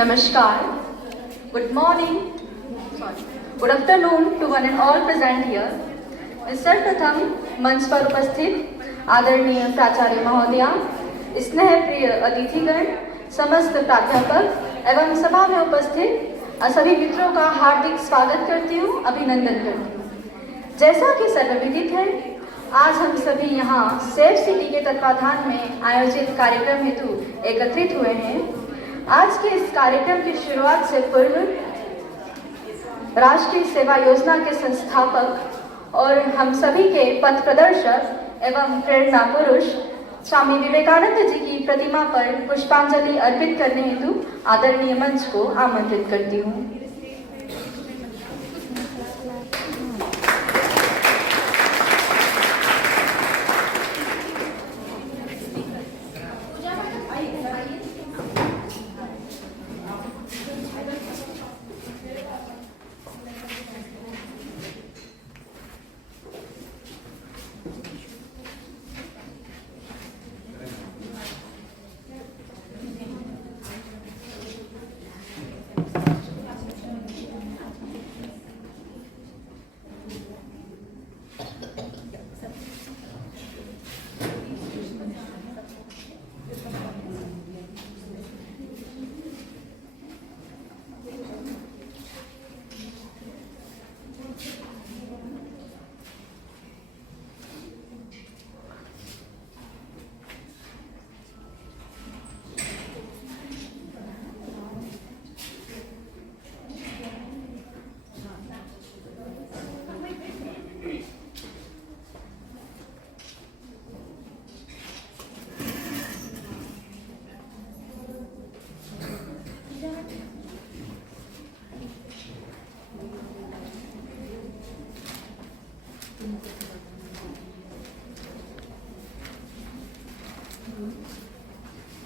Namaskar, good morning, good afternoon to one and all present here. सर्वप्रथम मंच पर उपस्थित आदरणीय प्राचार्य महोदया, स्नेह प्रिय अतिथिगण, समस्त प्राध्यापक एवं सभा में उपस्थित सभी मित्रों का हार्दिक स्वागत करती हूँ, अभिनंदन करती हूँ। जैसा कि सर्वविदित है, आज हम सभी यहाँ सेफ सिटी के तत्वाधान में आयोजित कार्यक्रम हेतु एकत्रित हुए हैं। आज के इस कार्यक्रम की शुरुआत से पूर्व राष्ट्रीय सेवा योजना के संस्थापक और हम सभी के पथ प्रदर्शक एवं प्रेरणा पुरुष स्वामी विवेकानंद जी की प्रतिमा पर पुष्पांजलि अर्पित करने हेतु आदरणीय मंच को आमंत्रित करती हूँ।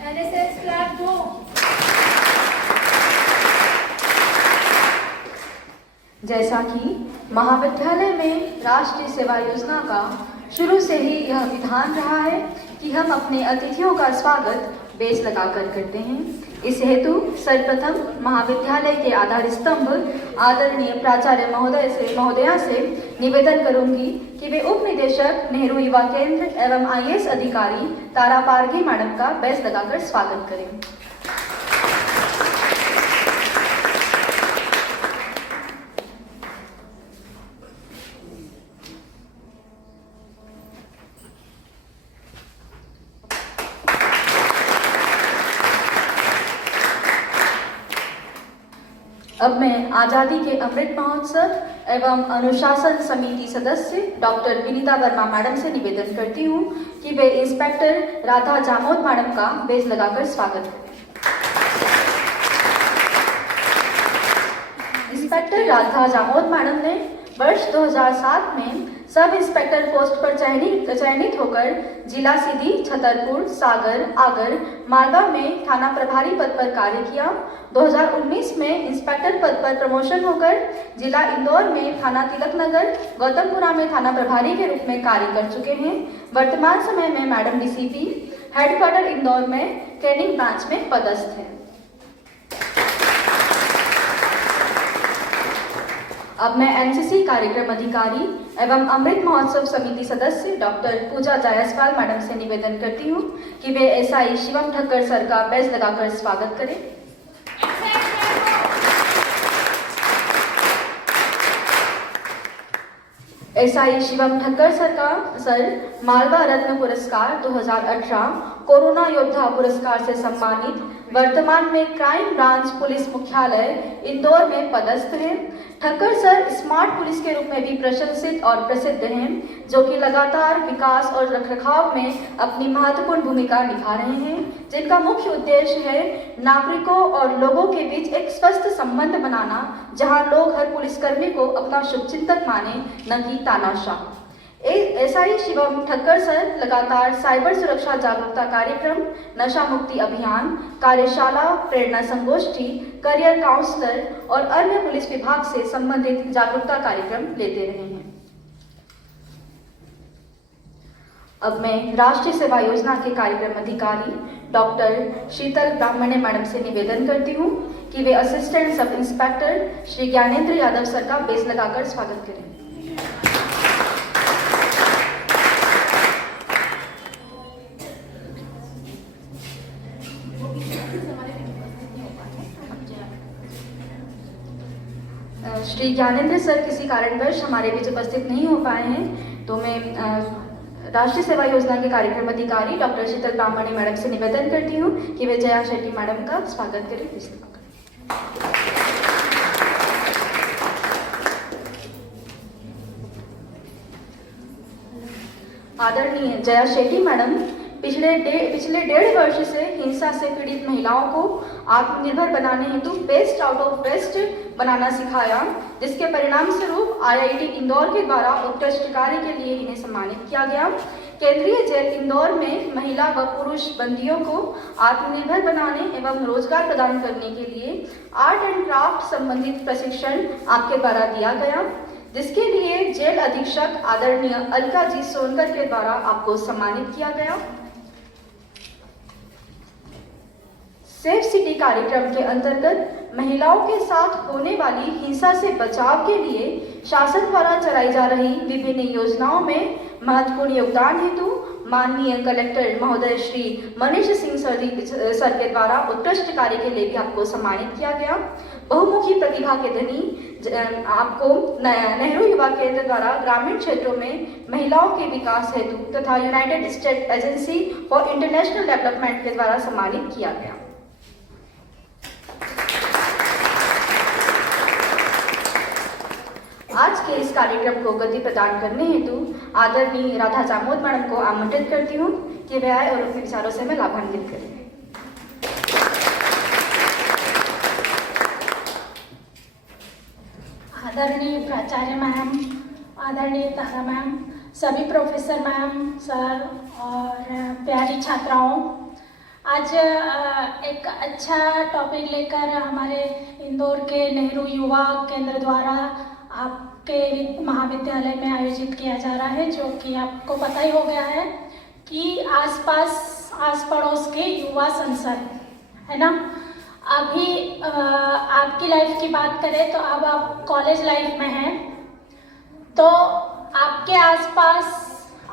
NSS Flag Go। जैसा कि महाविद्यालय में राष्ट्रीय सेवा योजना का शुरू से ही यह विधान रहा है कि हम अपने अतिथियों का स्वागत बेस लगाकर करते हैं। इस हेतु सर्वप्रथम महाविद्यालय के आधार स्तंभ आदरणीय प्राचार्य महोदया से निवेदन करूंगी कि वे उप निदेशक नेहरू युवा केंद्र एवं IAS अधिकारी तारा पारगी मैडम का बेस लगाकर स्वागत करें। अब मैं आज़ादी के अमृत महोत्सव एवं अनुशासन समिति सदस्य डॉक्टर विनीता वर्मा मैडम से निवेदन करती हूँ कि वे इंस्पेक्टर राधा जामोद मैडम का बेस लगाकर स्वागत करें। इंस्पेक्टर राधा जामोद मैडम ने वर्ष 2007 में सब इंस्पेक्टर पोस्ट पर चयनित होकर जिला सीधी, छतरपुर, सागर, आगर, मालवा में थाना प्रभारी पद पर कार्य किया। 2019 में इंस्पेक्टर पद पर प्रमोशन होकर जिला इंदौर में थाना तिलक नगर, गौतमपुरा में थाना प्रभारी के रूप में कार्य कर चुके हैं। वर्तमान समय में मैडम DCP हेडक्वार्टर इंदौर में ट्रेनिंग ब्रांच में पदस्थ हैं। अब मैं NCC कार्यक्रम अधिकारी एवं अमृत महोत्सव समिति सदस्य डॉक्टर पूजा जायसवाल मैडम से निवेदन करती हूँ कि वे SI शिवम ठक्कर सर का बेस लगाकर स्वागत करें। SI शिवम ठक्कर सर मालवा रत्न पुरस्कार 2018 कोरोना योद्धा पुरस्कार से सम्मानित, वर्तमान में क्राइम ब्रांच पुलिस मुख्यालय इंदौर में पदस्थ हैं। ठक्कर सर स्मार्ट पुलिस के रूप में भी प्रशंसित और प्रसिद्ध हैं, जो कि लगातार विकास और रखरखाव में अपनी महत्वपूर्ण भूमिका निभा रहे हैं, जिनका मुख्य उद्देश्य है नागरिकों और लोगों के बीच एक स्वस्थ संबंध बनाना, जहां लोग हर पुलिसकर्मी को अपना शुभचिंतक माने, न कि तानाशाह। SI शिवम ठक्कर सर लगातार साइबर सुरक्षा जागरूकता कार्यक्रम, नशा मुक्ति अभियान, कार्यशाला, प्रेरणा संगोष्ठी, करियर काउंसलर और अन्य पुलिस विभाग से संबंधित जागरूकता कार्यक्रम लेते रहे हैं। अब मैं राष्ट्रीय सेवा योजना के कार्यक्रम अधिकारी डॉक्टर शीतल ब्राह्मणे मैडम से निवेदन करती हूँ कि वे assistant sub inspector Shri Gyanendra Yadav sir का बेस लगाकर स्वागत करें। श्री ज्ञानेंद्र सर किसी कारणवश हमारे बीच उपस्थित नहीं हो पाए हैं, तो मैं राष्ट्रीय सेवा योजना के कार्यक्रम अधिकारी डॉक्टर शीतल ब्राह्मणी मैडम से निवेदन करती हूँ कि वे जया शेट्टी मैडम का स्वागत करें। आदरणीय जया शेट्टी मैडम पिछले 1.5 वर्ष से हिंसा से पीड़ित महिलाओं को आत्मनिर्भर बनाने हेतु बेस्ट आउट ऑफ वेस्ट बनाना सिखाया, जिसके परिणाम स्वरूप IIT इंदौर के द्वारा उत्कृष्ट कार्य के लिए इन्हें सम्मानित किया गया। केंद्रीय जेल इंदौर में महिला व पुरुष बंदियों को आत्मनिर्भर बनाने एवं रोजगार प्रदान करने के लिए आर्ट एंड क्राफ्ट संबंधित प्रशिक्षण आपके द्वारा दिया गया, जिसके लिए जेल अधीक्षक आदरणीय अलका जी सोनकर के द्वारा आपको सम्मानित किया गया। सेफ सिटी कार्यक्रम के अंतर्गत महिलाओं के साथ होने वाली हिंसा से बचाव के लिए शासन द्वारा चलाई जा रही विभिन्न योजनाओं में महत्वपूर्ण योगदान हेतु माननीय कलेक्टर महोदय श्री मनीष सिंह सर के द्वारा उत्कृष्ट कार्य के लिए भी आपको सम्मानित किया गया। बहुमुखी प्रतिभा के धनी आपको नेहरू युवा केंद्र द्वारा ग्रामीण क्षेत्रों में महिलाओं के विकास हेतु तथा United state agency for international development के द्वारा सम्मानित किया गया। आज के इस कार्यक्रम को गति प्रदान करने हेतु आदरणीय राधा जामोद मैडम को आमंत्रित करती हूँ कि वे आए और अपने विचारों से हमें लाभान्वित करें। आदरणीय प्राचार्य मैम, आदरणीय तारा मैम, सभी प्रोफेसर मैम, सर और प्यारी छात्राओं, आज एक अच्छा टॉपिक लेकर हमारे इंदौर के नेहरू युवा केंद्र द्वारा आपके महाविद्यालय में आयोजित किया जा रहा है, जो कि आपको पता ही हो गया है कि आस पड़ोस के युवा संसद है ना। अभी आपकी लाइफ की बात करें तो अब आप कॉलेज लाइफ में हैं, तो आपके आसपास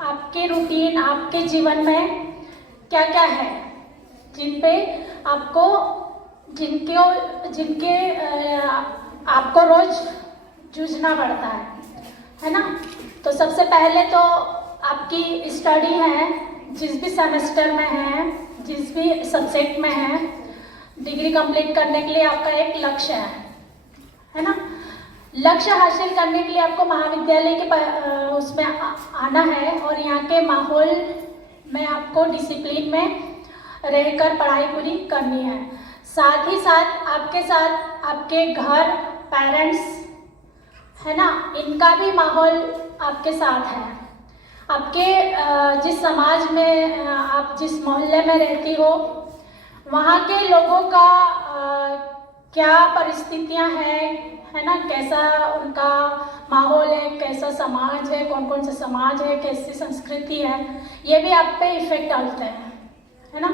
आपके रूटीन आपके जीवन में क्या क्या है जिन पे आपको जिनके आपको रोज जूझना पड़ता है ना। तो सबसे पहले तो आपकी स्टडी है, जिस भी सेमेस्टर में है, जिस भी सब्जेक्ट में है, डिग्री कंप्लीट करने के लिए आपका एक लक्ष्य है ना। लक्ष्य हासिल करने के लिए आपको महाविद्यालय के उसमें आना है और यहाँ के माहौल में आपको डिसिप्लिन में रहकर पढ़ाई पूरी करनी है। साथ ही साथ आपके घर पेरेंट्स है ना, इनका भी माहौल आपके साथ है। आपके जिस समाज में आप जिस मोहल्ले में रहती हो, वहाँ के लोगों का क्या परिस्थितियाँ हैं है ना, कैसा उनका माहौल है, कैसा समाज है, कौन कौन सा समाज है, कैसी संस्कृति है, ये भी आप पे इफेक्ट डालते हैं है ना।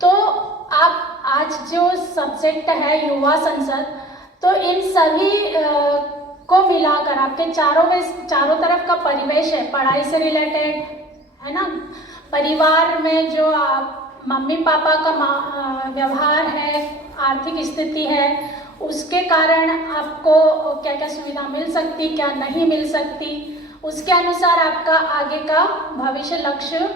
तो आप आज जो सब्जेक्ट है युवा संसद, तो इन सभी को मिलाकर आपके चारों तरफ का परिवेश है, पढ़ाई से रिलेटेड है ना, परिवार में जो आप मम्मी पापा का व्यवहार है, आर्थिक स्थिति है, उसके कारण आपको क्या क्या सुविधा मिल सकती, क्या नहीं मिल सकती, उसके अनुसार आपका आगे का भविष्य लक्ष्य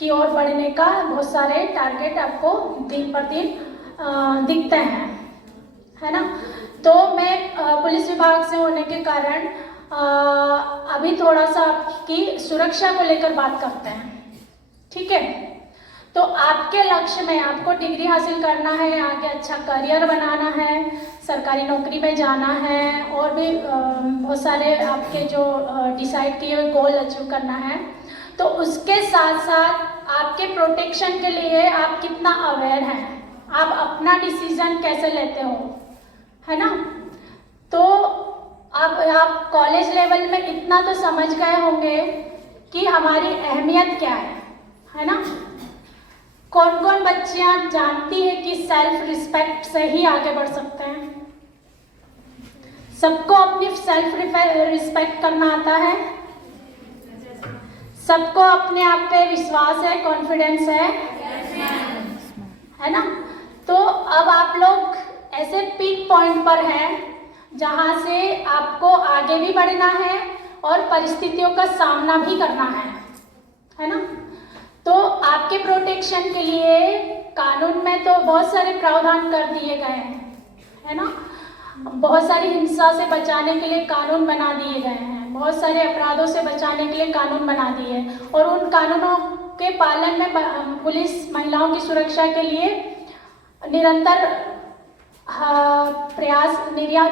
की ओर बढ़ने का बहुत सारे टारगेट आपको दिन पर दिन दिखते हैं है ना। तो मैं पुलिस विभाग से होने के कारण अभी थोड़ा सा आपकी सुरक्षा को लेकर बात करते हैं, ठीक है। तो आपके लक्ष्य में आपको डिग्री हासिल करना है, आगे अच्छा करियर बनाना है, सरकारी नौकरी में जाना है, और भी बहुत सारे आपके जो डिसाइड किए हुए गोल अचीव करना है। तो उसके साथ साथ आपके प्रोटेक्शन के लिए आप कितना अवेयर हैं, आप अपना डिसीजन कैसे लेते हो है ना। तो अब आप कॉलेज लेवल में इतना तो समझ गए होंगे कि हमारी अहमियत क्या है ना। कौन कौन बच्चियां जानती है कि सेल्फ रिस्पेक्ट से ही आगे बढ़ सकते हैं? सबको अपनी सेल्फ रिस्पेक्ट करना आता है? सबको अपने आप पे विश्वास है, कॉन्फिडेंस है ना? तो अब आप लोग ऐसे पीक पॉइंट पर हैं जहां से आपको आगे भी बढ़ना है और परिस्थितियों का सामना भी करना है ना? तो आपके प्रोटेक्शन के लिए कानून में तो बहुत सारे प्रावधान कर दिए गए हैं, है ना? बहुत सारी हिंसा से बचाने के लिए कानून बना दिए गए हैं, बहुत सारे अपराधों से बचाने के लिए कानून बना दिए, और उन कानूनों के पालन में पुलिस महिलाओं की सुरक्षा के लिए निरंतर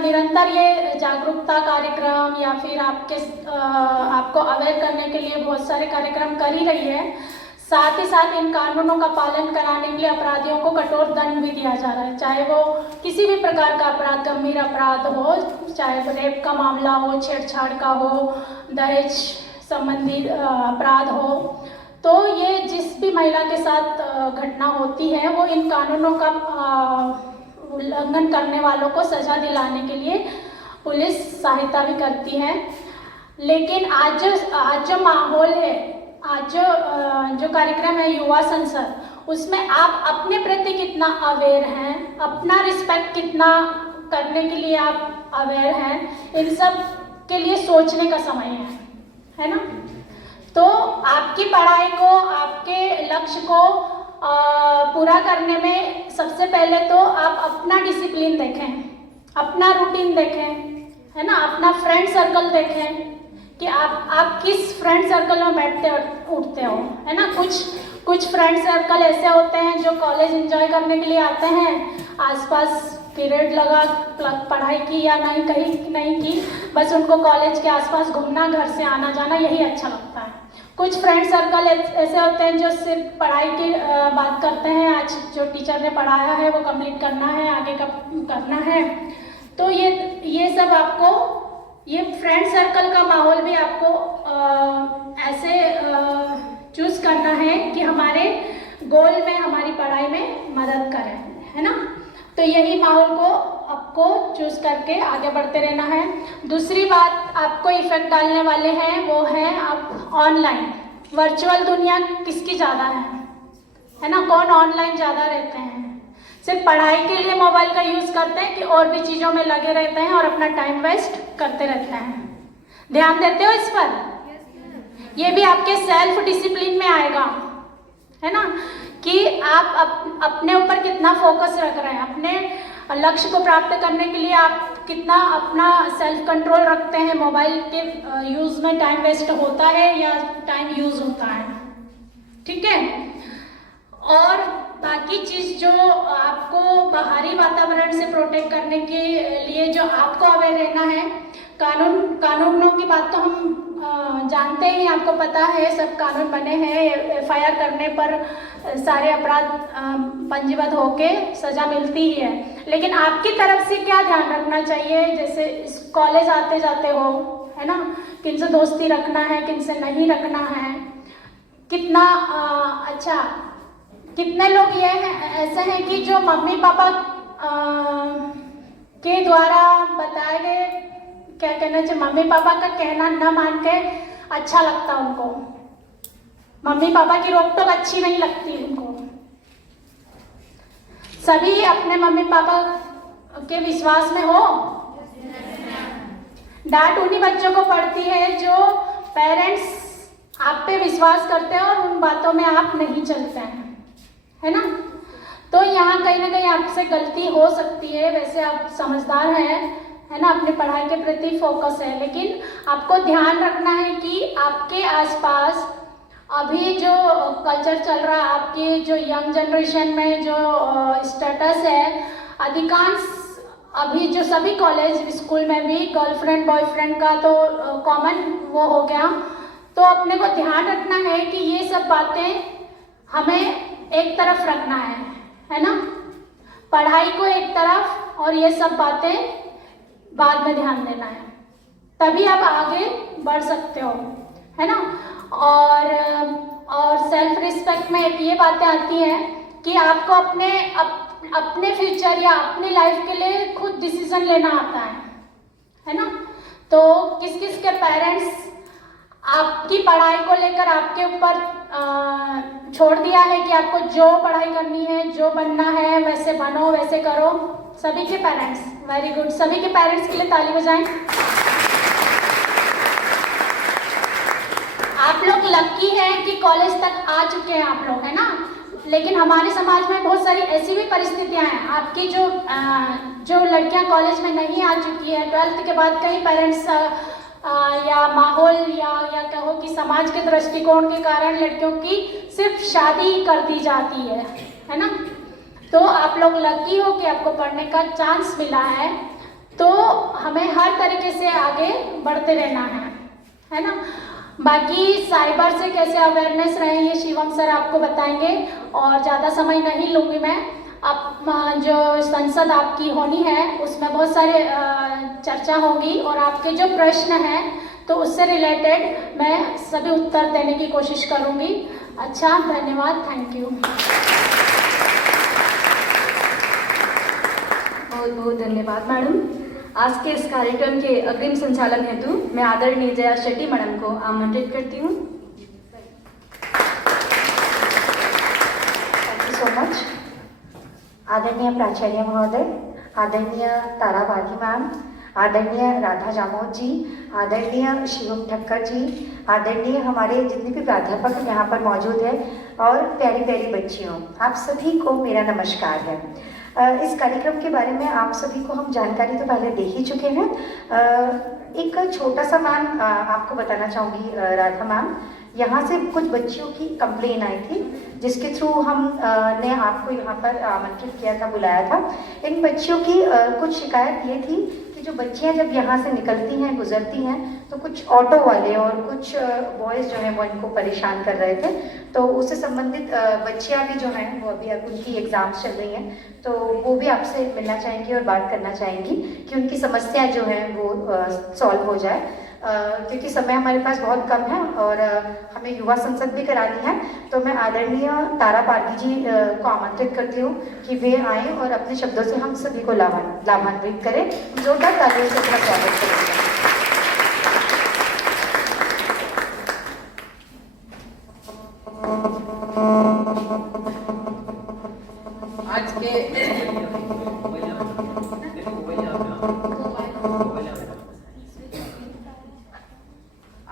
निरंतर ये जागरूकता कार्यक्रम या फिर आपको अवेयर करने के लिए बहुत सारे कार्यक्रम कर ही रही है। साथ ही साथ इन कानूनों का पालन कराने के लिए अपराधियों को कठोर दंड भी दिया जा रहा है, चाहे वो किसी भी प्रकार का अपराध, गंभीर अपराध हो, चाहे वो रेप का मामला हो, छेड़छाड़ का हो, दहेज संबंधी अपराध हो। तो ये जिस भी महिला के साथ घटना होती है वो इन कानूनों का उल्लंघन करने वालों को सजा दिलाने के लिए पुलिस सहायता भी करती है। लेकिन आज जो माहौल है, आज जो कार्यक्रम है युवा संसद, उसमें आप अपने प्रति कितना अवेयर हैं, अपना रिस्पेक्ट कितना करने के लिए आप अवेयर हैं, इन सब के लिए सोचने का समय है ना? तो आपकी पढ़ाई को, आपके लक्ष्य को पूरा करने में सबसे पहले तो आप अपना डिसिप्लिन देखें, अपना रूटीन देखें, है ना? अपना फ्रेंड सर्कल देखें कि आप किस फ्रेंड सर्कल में बैठते उठते हो, है ना? कुछ फ्रेंड सर्कल ऐसे होते हैं जो कॉलेज एंजॉय करने के लिए आते हैं, आसपास पीरियड लगा, पढ़ाई की या नहीं की, बस उनको कॉलेज के आसपास घूमना, घर से आना जाना, यही अच्छा लगता है। कुछ फ्रेंड सर्कल ऐसे होते हैं जो सिर्फ पढ़ाई की बात करते हैं, आज जो टीचर ने पढ़ाया है वो कंप्लीट करना है, आगे का करना है। तो ये सब आपको, ये फ्रेंड सर्कल का माहौल भी आपको ऐसे चूज करना है कि हमारे गोल में, हमारी पढ़ाई में मदद करें, है ना? तो यही माहौल को आपको चूज करके आगे बढ़ते रहना है। दूसरी बात आपको इफेक्ट डालने वाले हैं वो है आप ऑनलाइन, वर्चुअल दुनिया किसकी ज़्यादा है ना? कौन ऑनलाइन ज़्यादा रहते हैं? सिर्फ पढ़ाई के लिए मोबाइल का यूज़ करते हैं कि और भी चीज़ों में लगे रहते हैं और अपना टाइम वेस्ट करते रहते हैं? ध्यान देते हो इस पर? ये भी आपके सेल्फ डिसिप्लिन में आएगा, है ना? कि आप अपने ऊपर कितना फोकस रख रहे हैं, अपने लक्ष्य को प्राप्त करने के लिए आप कितना अपना सेल्फ कंट्रोल रखते हैं, मोबाइल के यूज़ में टाइम वेस्ट होता है या टाइम यूज़ होता है, ठीक है? और बाकी चीज़ जो आपको बाहरी वातावरण से प्रोटेक्ट करने के लिए जो आपको अवेयर रहना है, कानूनों की बात तो हम जानते ही, आपको पता है सब कानून बने हैं, FIR करने पर सारे अपराध पंजीबद्ध होके सजा मिलती ही है। लेकिन आपकी तरफ से क्या ध्यान रखना चाहिए? जैसे इस कॉलेज आते जाते हो, है ना, किन से दोस्ती रखना है, किन से नहीं रखना है, कितना अच्छा, कितने लोग ये हैं ऐसे हैं कि जो मम्मी पापा के द्वारा बताए गए, क्या कहना चाहिए, मम्मी पापा का कहना न मान के अच्छा लगता उनको, मम्मी पापा की रोक टोक अच्छी नहीं लगती उनको। सभी अपने मम्मी पापा के विश्वास में हो? डांट उन्हीं बच्चों को पड़ती है जो पेरेंट्स आप पे विश्वास करते हैं और उन बातों में आप नहीं चलते हैं, है ना? तो यहाँ कहीं ना कहीं आपसे गलती हो सकती है। वैसे आप समझदार हैं, है ना, अपनी पढ़ाई के प्रति फोकस है, लेकिन आपको ध्यान रखना है कि आपके आसपास अभी जो कल्चर चल रहा है, आपके जो यंग जनरेशन में जो स्टेटस है, अधिकांश अभी जो सभी कॉलेज स्कूल में भी गर्लफ्रेंड बॉयफ्रेंड का तो कॉमन वो हो गया। तो अपने को ध्यान रखना है कि ये सब बातें हमें एक तरफ रखना है ना, पढ़ाई को एक तरफ और ये सब बातें बाद में ध्यान देना है, तभी आप आगे बढ़ सकते हो, है ना। और सेल्फ रिस्पेक्ट में ये बातें आती हैं कि आपको अपने फ्यूचर या अपनी लाइफ के लिए खुद डिसीजन लेना आता है ना। तो किस किस के पेरेंट्स आपकी पढ़ाई को लेकर आपके ऊपर छोड़ दिया है कि आपको जो पढ़ाई करनी है, जो बनना है वैसे बनो, वैसे करो। सभी के पेरेंट्स, वेरी गुड, सभी के पेरेंट्स के लिए ताली बजाएं। आप लोग लकी हैं कि कॉलेज तक आ चुके हैं आप लोग, है ना। लेकिन हमारे समाज में बहुत सारी ऐसी भी परिस्थितियां हैं आपकी जो लड़कियां कॉलेज में नहीं आ चुकी है, 12th के बाद कई पेरेंट्स या माहौल या कहो कि समाज के दृष्टिकोण के कारण लड़कियों की सिर्फ शादी कर दी जाती है ना। तो आप लोग लकी हो कि आपको पढ़ने का चांस मिला है, तो हमें हर तरीके से आगे बढ़ते रहना है ना। बाकी साइबर से कैसे अवेयरनेस रहे ये शिवम सर आपको बताएंगे, और ज़्यादा समय नहीं लूँगी मैं। अब जो संसद आपकी होनी है उसमें बहुत सारे चर्चा होगी, और आपके जो प्रश्न हैं तो उससे रिलेटेड मैं सभी उत्तर देने की कोशिश करूँगी। अच्छा, धन्यवाद, थैंक यू। बहुत बहुत धन्यवाद मैडम। आज के इस कार्यक्रम के अग्रिम संचालन हेतु मैं आदरणीय जया शेट्टी मैडम को आमंत्रित करती हूँ। Thank you so much. आदरणीय प्राचार्य महोदय, आदरणीय तारा बागी मैम, आदरणीय राधा जामोद जी, आदरणीय शिवम ठक्कर जी, आदरणीय हमारे जितने भी प्राध्यापक यहाँ पर मौजूद हैं, और प्यारी प्यारी बच्चियों, आप सभी को मेरा नमस्कार है। इस कार्यक्रम के बारे में आप सभी को हम जानकारी तो पहले दे ही चुके हैं। एक छोटा सा मैम आपको बताना चाहूँगी राधा मैम, यहाँ से कुछ बच्चियों की कंप्लेन आई थी जिसके थ्रू हम ने आपको यहाँ पर आमंत्रित किया था, बुलाया था। इन बच्चियों की कुछ शिकायत ये थी कि जो बच्चियाँ जब यहाँ से निकलती हैं, गुजरती हैं, तो कुछ ऑटो वाले और कुछ बॉयज़ जो हैं वो इनको परेशान कर रहे थे। तो उससे संबंधित बच्चियाँ भी जो हैं वो अभी उनकी एग्ज़ाम्स चल रही हैं, तो वो भी आपसे मिलना चाहेंगी और बात करना चाहेंगी कि उनकी समस्या जो है वो सॉल्व हो जाए, क्योंकि समय हमारे पास बहुत कम है और हमें युवा संसद भी करानी है। तो मैं आदरणीय तारा बागी जी को आमंत्रित करती हूँ कि वे आएँ और अपने शब्दों से हम सभी को लाभान्वित करें। जोरदार तालियों से अपना स्वागत करेंगे।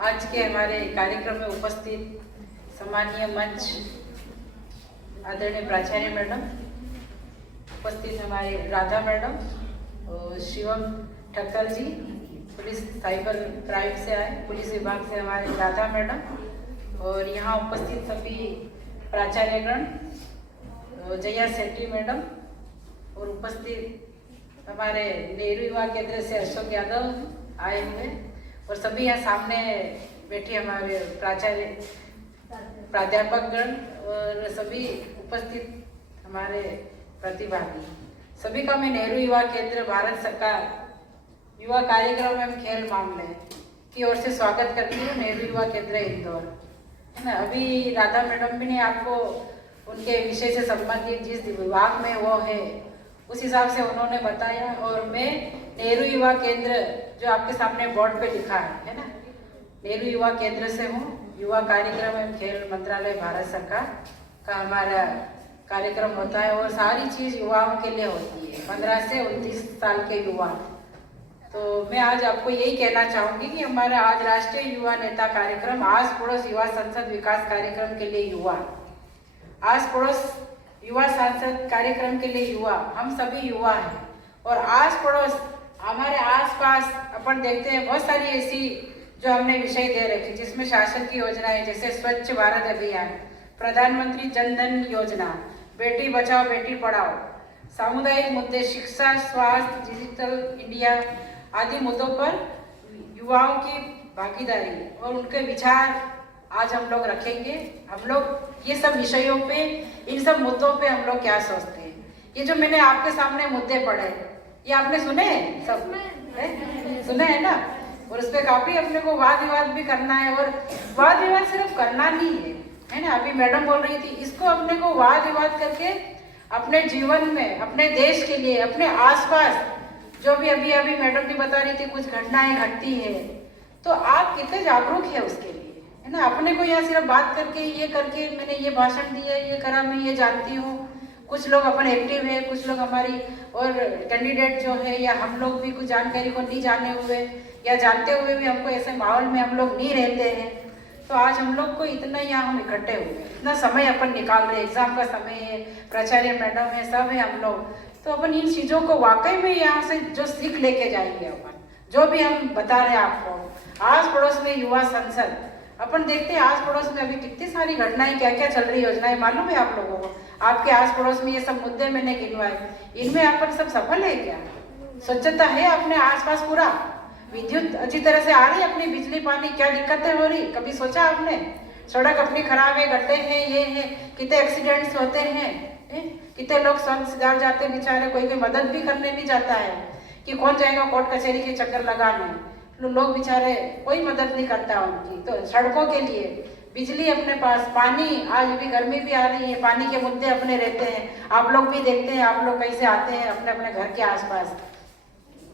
आज के हमारे कार्यक्रम में उपस्थित सम्मानीय मंच आदरणीय प्राचार्य मैडम, उपस्थित हमारे राधा मैडम और शिवम ठक्कर जी, पुलिस साइबर क्राइम से आए, पुलिस विभाग से हमारे राधा मैडम, और यहाँ उपस्थित सभी प्राचार्यगण, जया शेट्टी मैडम, और उपस्थित हमारे नेहरू युवा केंद्र से अशोक यादव आए हुए, और सभी यहाँ सामने बैठे हमारे प्राचार्य प्राध्यापकगण और सभी उपस्थित हमारे प्रतिभागी, सभी का मैं नेहरू युवा केंद्र भारत सरकार युवा कार्यक्रम एवं खेल मामले की ओर से स्वागत करती हूँ। नेहरू युवा केंद्र इंदौर, है ना। अभी राधा मैडम भी ने आपको उनके विषय से संबंधित जिस विभाग में वो है उस हिसाब से उन्होंने बताया, और मैं नेहरू युवा केंद्र जो आपके सामने बोर्ड पे लिखा है ना, नेहरू युवा केंद्र से हूँ। युवा कार्यक्रम एवं खेल मंत्रालय भारत सरकार का हमारा कार्यक्रम होता है, और सारी चीज़ युवाओं के लिए होती है, 15 से 29 साल के युवा। तो मैं आज आपको यही कहना चाहूँगी कि हमारा आज राष्ट्रीय युवा नेता कार्यक्रम आस पड़ोस युवा संसद विकास कार्यक्रम के लिए युवा, आस पड़ोस युवा सांसद कार्यक्रम के लिए युवा, हम सभी युवा हैं। और आस पड़ोस हमारे आसपास अपन देखते हैं बहुत सारी ऐसी जो हमने विषय दे रखी, जिसमें शासन की योजनाएं जैसे स्वच्छ भारत अभियान, प्रधानमंत्री जन धन योजना, बेटी बचाओ बेटी पढ़ाओ, सामुदायिक मुद्दे, शिक्षा, स्वास्थ्य, डिजिटल इंडिया आदि मुद्दों पर युवाओं की भागीदारी और उनके विचार आज हम लोग रखेंगे। हम लोग ये सब विषयों पे, इन सब मुद्दों पे हम लोग क्या सोचते हैं। ये जो मैंने आपके सामने मुद्दे पढ़े, ये आपने सुने हैं? सब सुने हैं ना। और उस पर काफ़ी अपने को वाद विवाद भी करना है। और वाद विवाद सिर्फ करना नहीं है ना। अभी मैडम बोल रही थी, इसको अपने को वाद विवाद करके अपने जीवन में, अपने देश के लिए, अपने आसपास जो भी अभी अभी मैडम भी बता रही थी कुछ घटनाएं घटती है, तो आप कितने जागरूक है उसके लिए, है ना। अपने को यहाँ सिर्फ बात करके, ये करके मैंने ये भाषण दिया, ये करा, मैं ये जानती हूँ। कुछ लोग अपन एक्टिव है, कुछ लोग हमारी और कैंडिडेट जो है या हम लोग भी कुछ जानकारी को नहीं जाने हुए या जानते हुए भी हमको ऐसे माहौल में हम लोग नहीं रहते हैं। तो आज हम लोग को इतना यहाँ हम इकट्ठे हुए, इतना समय अपन निकाल रहे, एग्जाम का समय है, प्राचार्य मैडम है, सब है हम लोग। तो अपन इन चीज़ों को वाकई में यहाँ से जो सीख लेके जाएंगे, अपन जो भी हम बता रहे हैं आपको। आस पड़ोस में युवा संसद, अपन देखते हैं आस पड़ोस में अभी कितनी सारी घटनाएं, क्या क्या चल रही योजनाएं मालूम है आप लोगों को। आपके आस पड़ोस में ये सब मुद्दे मैंने गिनवाए, इनमें अपन सब सफल है क्या? स्वच्छता है अपने आसपास पूरा? विद्युत अच्छी तरह से आ रही है अपनी, बिजली पानी, क्या दिक्कतें हो रही कभी सोचा आपने? सड़क अपनी खराब है, गड्ढे हैं, ये है, कितने एक्सीडेंट्स होते हैं, कितने लोग स्वयं सिधार जाते बेचारे, कोई मदद भी करने नहीं जाता है कि कौन जाएगा कोर्ट कचहरी के चक्कर लगाने। लोग बेचारे कोई मदद नहीं करता उनकी। तो सड़कों के लिए, बिजली अपने पास, पानी, आज भी गर्मी भी आ रही है, पानी के मुद्दे अपने रहते हैं। आप लोग भी देखते हैं, आप लोग कैसे आते हैं अपने अपने घर के आसपास,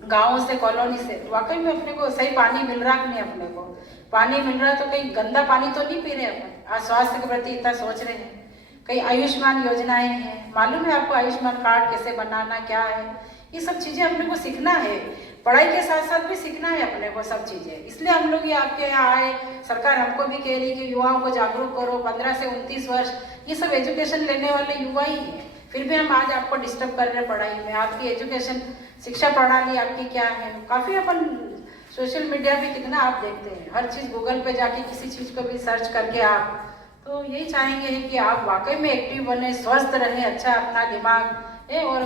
गाँव से, कॉलोनी से। वाकई में अपने को सही पानी मिल रहा कि नहीं? अपने को पानी मिल रहा तो कहीं गंदा पानी तो नहीं पी रहे अपन। आज स्वास्थ्य के प्रति इतना सोच रहे हैं। कई आयुष्मान योजनाएं हैं, मालूम है आपको आयुष्मान कार्ड कैसे बनाना, क्या है? ये सब चीज़ें अपने को सीखना है। पढ़ाई के साथ साथ भी सीखना है अपने को सब चीज़ें। इसलिए हम लोग ये आपके यहाँ आए। सरकार हमको भी कह रही है कि युवाओं को जागरूक करो। 15 से 29 वर्ष ये सब एजुकेशन लेने वाले युवा ही हैं। फिर भी हम आज आपको डिस्टर्ब कर रहे हैं पढ़ाई में। आपकी एजुकेशन, शिक्षा प्रणाली आपकी क्या है? काफ़ी अपन सोशल मीडिया पे कितना आप देखते हैं, हर चीज़ गूगल पे जाके किसी चीज़ को भी सर्च करके आप, तो यही चाहेंगे कि आप वाकई में एक्टिव बने, स्वस्थ रहें, अच्छा अपना दिमाग है और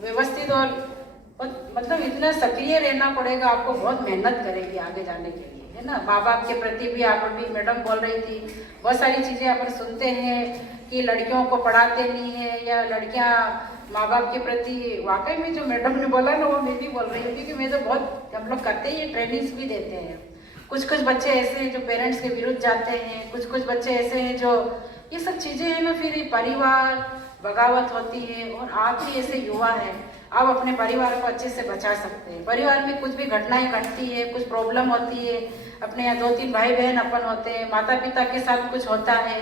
व्यवस्थित और मतलब इतना सक्रिय रहना पड़ेगा आपको। बहुत मेहनत करेगी आगे जाने के लिए, है ना। माँ बाप के प्रति भी आप अभी मैडम बोल रही थी, बहुत सारी चीज़ें अपन सुनते हैं कि लड़कियों को पढ़ाते नहीं है या लड़कियाँ माँ बाप के प्रति। वाकई में जो मैडम ने बोला ना, वो मैं भी बोल रही हूँ, क्योंकि मैं तो बहुत हम लोग करते हैं, ये ट्रेनिंग्स भी देते हैं। कुछ कुछ बच्चे ऐसे हैं जो पेरेंट्स के विरुद्ध जाते हैं, कुछ कुछ बच्चे ऐसे हैं जो, ये सब चीज़ें हैं ना, फिर परिवार बगावत होती है। और आप भी ऐसे युवा हैं, आप अपने परिवार को अच्छे से बचा सकते हैं। परिवार में कुछ भी घटनाएं घटती है, कुछ प्रॉब्लम होती है, अपने यहाँ 2-3 भाई बहन अपन होते हैं, माता पिता के साथ कुछ होता है,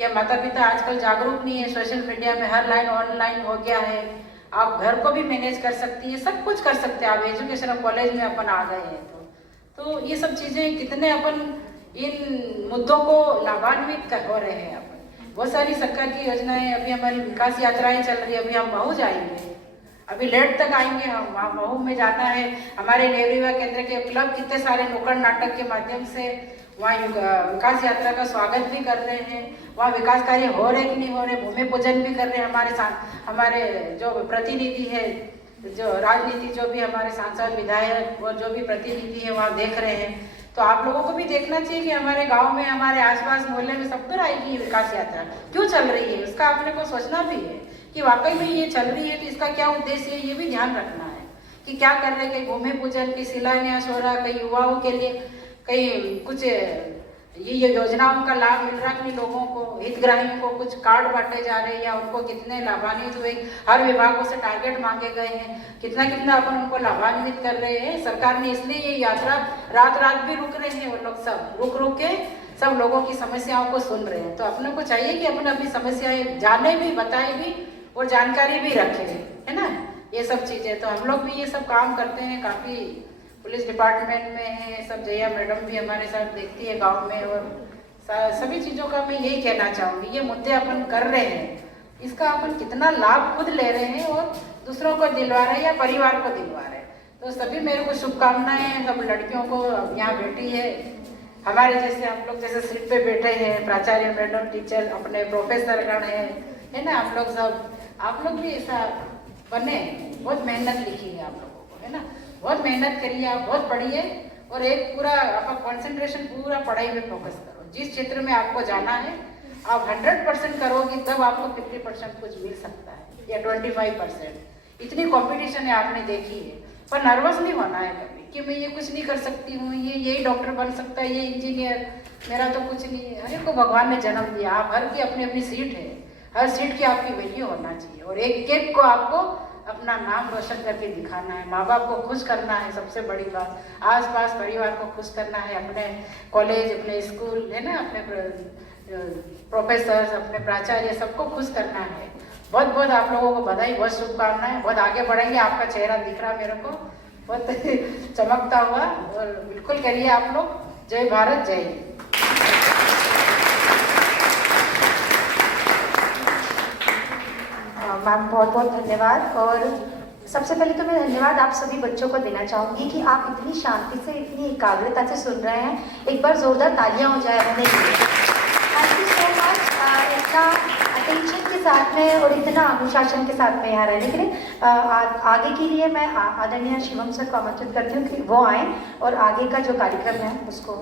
या माता पिता आजकल जागरूक नहीं है, सोशल मीडिया में हर लाइन ऑनलाइन हो गया है। आप घर को भी मैनेज कर सकती है, सब कुछ कर सकते हैं आप। एजुकेशन और कॉलेज में अपन आ गए हैं तो ये सब चीज़ें कितने अपन इन मुद्दों को लाभान्वित हो रहे हैं अपन। बहुत सारी सरकार की योजनाएं, अभी हमारी विकास यात्राएं चल रही है। अभी हम महू जाएंगे, अभी लेट तक आएंगे हम। वहाँ महू में जाना है, हमारे नेहरू युवा केंद्र के क्लब कितने सारे नुक्कड़ नाटक के माध्यम से वहाँ विकास यात्रा का स्वागत भी कर रहे हैं। वहाँ विकास कार्य हो रहे कि नहीं हो रहे, भूमि पूजन भी कर रहे हैं। हमारे साथ हमारे जो प्रतिनिधि है, जो राजनीति, जो भी हमारे सांसद विधायक और जो भी प्रतिनिधि है वहाँ देख रहे हैं। तो आप लोगों को भी देखना चाहिए कि हमारे गांव में, हमारे आसपास मोहल्ले में सब तरह आएगी विकास यात्रा, क्यों चल रही है, उसका आपने को सोचना भी है कि वाकई में ये चल रही है तो इसका क्या उद्देश्य है, ये भी ध्यान रखना है कि क्या कर रहे हैं। कहीं भूमि पूजन की शिलान्यास हो रहा, कई युवाओं के लिए कहीं कुछ ये योजनाओं का लाभ मिल रहा कि नहीं लोगों को, हितग्राहियों को कुछ कार्ड बांटे जा रहे हैं या उनको कितने लाभान्वित हुए। हर विभागों से टारगेट मांगे गए हैं, कितना कितना अपन उनको लाभान्वित कर रहे हैं। सरकार ने इसलिए ये यात्रा रात रात भी रुक रहे हैं, वो लोग सब रुक रुक के सब लोगों की समस्याओं को सुन रहे हैं। तो अपने को चाहिए कि अपन अपनी समस्याएं जाने भी, बताए भी और जानकारी भी रखें, है ना, ये सब चीज़ें। तो हम लोग भी ये सब काम करते हैं, काफ़ी पुलिस डिपार्टमेंट में है सब। जया मैडम भी हमारे साथ देखती है गांव में, और सभी चीज़ों का मैं यही कहना चाहूँगी, ये मुद्दे अपन कर रहे हैं, इसका अपन कितना लाभ खुद ले रहे हैं और दूसरों को दिलवा रहे हैं या परिवार को दिलवा रहे हैं। तो सभी मेरे को शुभकामनाएं सब लड़कियों को। यहाँ बैठी है हमारे जैसे, हम लोग जैसे सीट पे बैठे हैं, प्राचार्य मैडम, टीचर, अपने प्रोफेसर गण है ना, आप लोग सब, आप लोग भी ऐसा बने। बहुत मेहनत लिखी है आप लोगों को, है ना, बहुत मेहनत करिए आप, बहुत पढ़िए और एक पूरा आपका कंसंट्रेशन पूरा पढ़ाई में फोकस करो। जिस क्षेत्र में आपको जाना है आप 100% करोगी, तब आपको 50% कुछ मिल सकता है या 25%। इतनी कंपटीशन है, आपने देखी है। पर नर्वस नहीं होना है कभी कि मैं ये कुछ नहीं कर सकती हूँ, ये यही डॉक्टर बन सकता है, ये इंजीनियर, मेरा तो कुछ नहीं है। अरे को भगवान ने जन्म दिया, आप हर की अपनी अपनी सीट है, हर सीट की आपकी वैल्यू होना चाहिए और एक एक को आपको अपना नाम रोशन करके दिखाना है, माँ बाप को खुश करना है, सबसे बड़ी बात आस पास परिवार को खुश करना है, अपने कॉलेज, अपने स्कूल है ना, अपने प्रोफेसर, अपने प्राचार्य, सबको खुश करना है। बहुत बहुत आप लोगों को बधाई, बहुत शुभकामनाएं, बहुत आगे बढ़ेंगे। आपका चेहरा दिख रहा मेरे को बहुत चमकता हुआ, और बिल्कुल करिए आप लोग। जय भारत, जय हिंद। मैम बहुत बहुत धन्यवाद। और सबसे पहले तो मैं धन्यवाद आप सभी बच्चों को देना चाहूँगी कि आप इतनी शांति से, इतनी एकाग्रता से सुन रहे हैं। एक बार जोरदार तालियां हो जाए उन्हें। थैंक यू सो मच इतना अटेंशन के साथ में और इतना अनुशासन के साथ में यहाँ रहने के लिए। आगे के लिए मैं आदरणीय शिवम सर को आमंत्रित करती हूँ कि वो आए और आगे का जो कार्यक्रम है उसको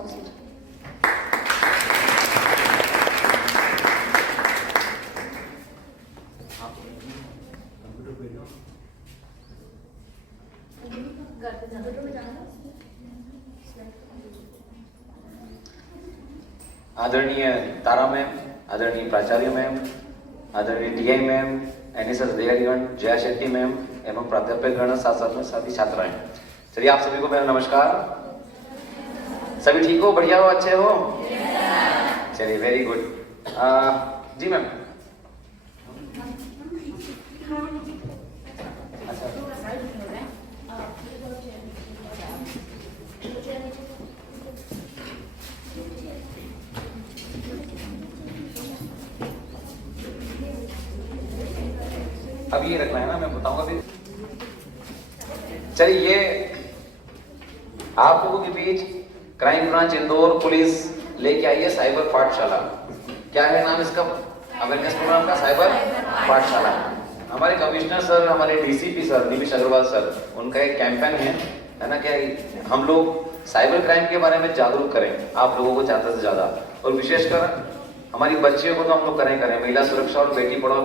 आदरणीय तारा मैम, आदरणीय प्राचार्य मैम, आदरणीय टीआई मैम, एनएसएस अधिकारीगण, जया शेट्टी मैम एवं प्राध्यापकगण, साथ साथ में साथी छात्राएं, चलिए आप सभी को मेरा नमस्कार। सभी ठीक हो, बढ़िया हो, अच्छे हो? चलिए वेरी गुड। जी मैम। अब ये रखना है ना, मैं बताऊंगा फिर। चलिए ये आप लोगों के बीच क्राइम ब्रांच इंदौर पुलिस लेके आई है साइबर पाठशाला। क्या है नाम इसका अवेयरनेस प्रोग्राम का? साइबर पाठशाला। हमारे कमिश्नर सर, हमारे डीसीपी सर निमिष अग्रवाल सर, उनका एक कैंपेन है ना, क्या हम लोग साइबर क्राइम के बारे में जागरूक करें आप लोगों को ज्यादा से ज्यादा, और विशेषकर हमारी बच्चियों को तो हम लोग करें महिला सुरक्षा और बेटी पढ़ाओ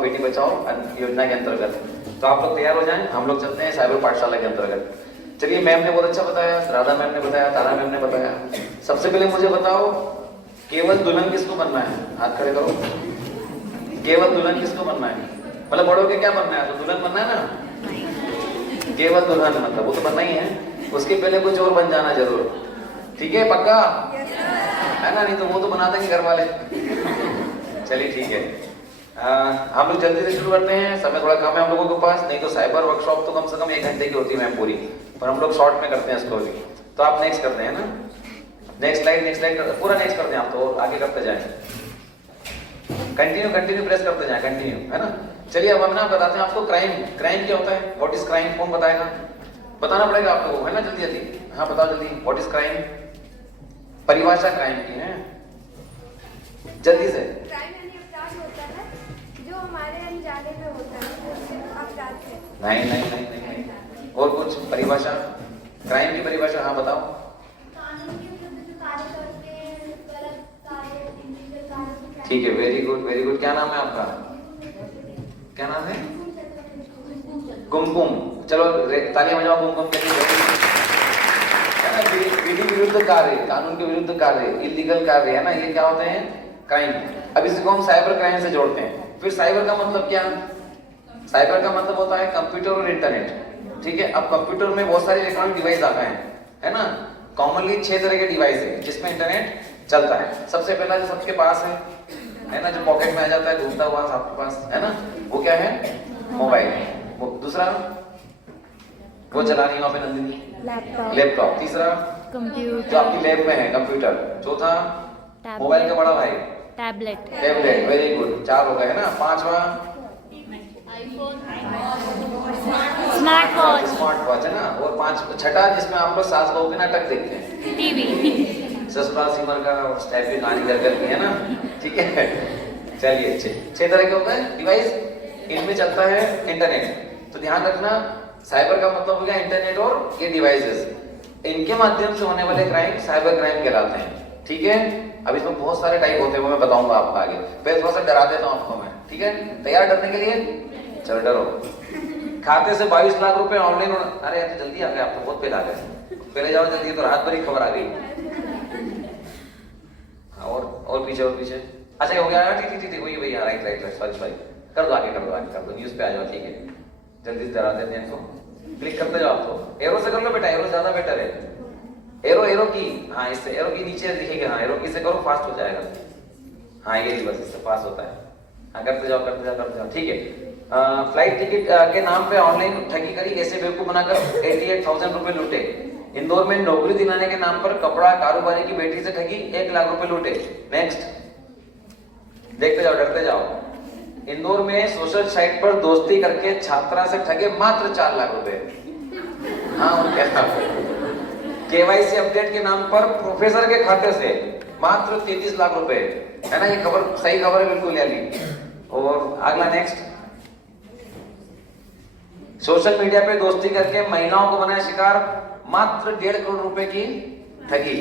बेटी बचाओ योजना के अंतर्गत। तो आप लोग तैयार हो जाएं, हम लोग चलते हैं साइबर पाठशाला के अंतर्गत। चलिए मैम ने बहुत अच्छा बताया, राधा मैम ने बताया, तारा मैम ने बताया। सबसे पहले मुझे बताओ, केवल दुल्हन किसको बनना है? हाथ खड़े करो। केवल दुल्हन किसको बनना है? मतलब बड़ों के क्या बनना है? तो दुल्हन बनना है ना, केवल दुल्हन, मतलब वो तो बनना ही है, उसके पहले कुछ और बन जाना जरूर। ठीक है, पक्का है ना? नहीं तो वो तो बना देंगे घर वाले। चलिए ठीक है, हम लोग जल्दी से शुरू करते हैं, समय थोड़ा कम है हम लोगों के पास, नहीं तो साइबर वर्कशॉप तो कम से कम 1 घंटे की होती है मैम पूरी, पर हम लोग शॉर्ट में करते हैं इसको भी। तो आप नेक्स्ट करते हैं ना, नेक्स्ट स्लाइड पूरा नेक्स्ट करते हैं आप, तो आगे करते जाएं, कंटिन्यू प्रेस करते जाएं, कंटिन्यू, है ना। चलिए अब हम ना बताते हैं आपको क्राइम क्या होता है, व्हाट इज क्राइम, कौन बताएगा? बताना पड़ेगा आप लोगों को, है ना, जल्दी। हाँ बताओ जल्दी, व्हाट इज क्राइम, परिभाषा क्राइम की है, जल्दी से। क्राइम यानी अपराध होता है जो हमारे अनजाने में होता है, वो सिर्फ अपराध है। नहीं, और कुछ परिभाषा क्राइम की परिभाषा? हाँ बताओ। कानून के विरुद्ध जो कार्य करते हैं, गलत कार्य, इलीगल कार्य। ठीक है, वेरी गुड। क्या नाम है आपका? क्या नाम है? कुमकुम। चलो तालियां बजाओ कुमकुम के लिए। विधि विरुद्ध कार्य, कानून के विरुद्ध कार्य, इलीगल कार्य, है ना, ये क्या होते हैं? क्राइम। अब इसको हम साइबर क्राइम से जोड़ते हैं। फिर साइबर का मतलब क्या? साइबर का मतलब होता है कंप्यूटर और इंटरनेट। ठीक है, अब कंप्यूटर में बहुत सारे इलेक्ट्रॉनिक डिवाइस आते हैं, है ना, कॉमनली 6 तरह के डिवाइस है जिसमें इंटरनेट चलता है। सबसे पहला जो सबके पास है ना, जो पॉकेट में आ जाता है घूमता हुआ आपके पास, है ना, वो क्या है? मोबाइल। दूसरा वो चला रही है वहां पे नंदिनी, लैपटॉप। तीसरा कंप्यूटर, जो आपकी लैब में है, कंप्यूटर। चौथा मोबाइल का बड़ा भाई, टैबलेट। वेरी गुड, 4 हो गए, है ना। 5वां स्मार्ट वॉच, है ना। और छठा जिसमें आप लोग सास बहू के नाटक देखते हैं, टीवी। ससुराल सिमर का टाइप की कहानी कर करके, है ना। ठीक है, चलिए 6 तरह के होते हैं डिवाइस, इनमें चलता है इंटरनेट। तो ध्यान रखना, साइबर का मतलब हो गया इंटरनेट और ये डिवाइसेस, इनके माध्यम से होने वाले क्राइम साइबर क्राइम कहलाते हैं। ठीक है, अब इसमें बहुत सारे टाइप होते हैं, वो मैं बताऊंगा आपको आगे। पहले थोड़ा सा डरा देता हूं आपको मैं, ठीक है? तैयार डरने के लिए? चलो डरो। खाते से 22 लाख रुपए ऑनलाइन। अरे यार तो जल्दी आ गए, आप तो बहुत पहले आ गए, पहले जाओ जल्दी, तो रात भर ही खबर आ गई। और पीछे अच्छा हो गया, ठीक वही भैया, राइट सॉरी कर दो आगे, कर दो न्यूज पे आ जाओ, ठीक है जल्दी से डरा देते हैं इनको, क्लिक करते जाओ। आप तो एरो से कर लो बेटा, एरो ज्यादा बेटर है। एरो की, हाँ इससे एरो की नीचे दिखेगा, हाँ एरो की से करो, फास्ट हो जाएगा। हाँ ये बस इससे फास्ट होता है। हाँ करते जाओ, ठीक है। फ्लाइट टिकट के नाम पे ऑनलाइन ठगी करी, ऐसे बेवकूफ बनाकर 88,000 रुपए लूटे। इंदौर में नौकरी दिलाने के नाम पर कपड़ा कारोबारी की बेटी से ठगी, 1 लाख रुपए लूटे। नेक्स्ट देखते जाओ, डरते जाओ। इंदौर में सोशल साइट पर दोस्ती करके छात्रा से ठगे मात्र 4 लाख रुपए। हाँ क्या, केवाईसी अपडेट के नाम पर प्रोफेसर के खाते से मात्र 33 लाख रुपए, है ना। ये खबर सही खबर है बिल्कुल याली। और अगला नेक्स्ट, सोशल मीडिया पे दोस्ती करके महिलाओं को बनाया शिकार, मात्र 1.5 करोड़ रुपए की ठगी।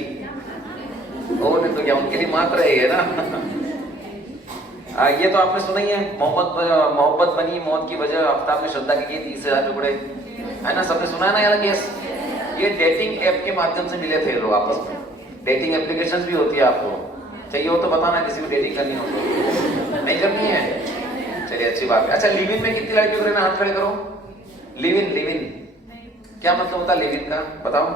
और नहीं तो क्या, उनके लिए मात्र है ना। ये तो आपने सुना ही है, मोहब्बत बनी मौत की वजह, आफ्ताब में श्रद्धा के 30,000 टुकड़े, है ना, सबने सुना है ना यार केस। ये डेटिंग ऐप के माध्यम से मिले थे लोग आपस में। डेटिंग एप्लीकेशंस भी होती है, आपको चाहिए हो तो बताना, किसी को डेटिंग करनी हो तो। नहीं करनी है, चलिए अच्छी बात है। अच्छा, लिव इन में कितनी लड़कियों को रहना, हाथ खड़े करो। लिव इन क्या मतलब होता है लिव इन का, बताओ।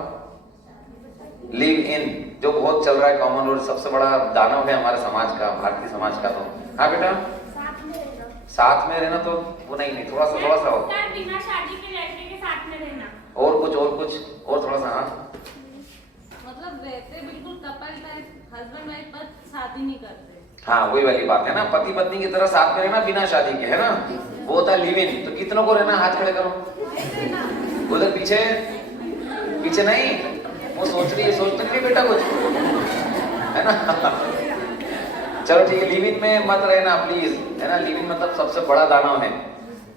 लिव इन जो बहुत चल रहा है कॉमन, और सबसे बड़ा दानव है हमारे समाज का, भारतीय समाज का। तो हाँ बेटा, साथ में रहना तो वो नहीं, थोड़ा सा हो, बिना शादी के लड़के के साथ में रहना। और कुछ और थोड़ा सा। हाँ मतलब रहते बिल्कुल कपल टाइप, हस्बैंड वाइफ, बस शादी नहीं करते। हाँ वही वाली बात है ना, पति पत्नी की तरह साथ में रहना बिना शादी के, है ना, वो होता है लिव इन। तो कितनों को रहना, हाथ खड़े करो। उधर पीछे नहीं, वो सोचते नहीं बेटा कुछ, है ना। चलो ठीक है, लिव इन में मत रहना प्लीज, है ना। लिव इन मतलब सबसे बड़ा दानव है,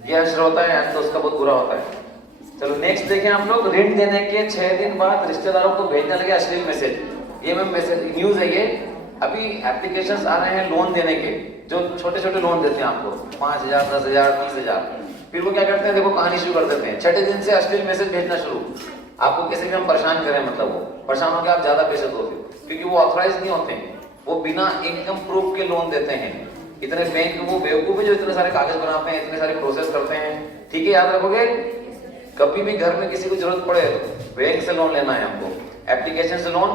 ये हश्र होता है तो उसका बहुत बुरा होता है। चलो नेक्स्ट देखें आप लोग, ऋण देने के 6 दिन बाद रिश्तेदारों को भेजने लगे अश्लील मैसेज। ये मैम मैसेज न्यूज है ये, अभी एप्लीकेशंस आ रहे हैं लोन देने के, जो छोटे लोन देते हैं आपको 5,000, 10,000, 20,000। फिर वो क्या करते हैं, देखो कहानी शुरू कर देते हैं। 6ठे दिन से अश्लील मैसेज भेजना शुरू, आपको कैसे भी हम परेशान करें, मतलब वो परेशान होकर आप ज्यादा पैसे दो, क्योंकि वो ऑथराइज नहीं होते हैं, वो बिना इनकम प्रूफ के लोन देते हैं। इतने बैंक वो बेवकूफ है जो इतने सारे कागज बनाते हैं, इतने सारे प्रोसेस करते हैं, ठीक है। याद रखोगे, कभी भी घर में किसी को जरूरत पड़े तो बैंक से लोन लेना है आपको, एप्लीकेशन से लोन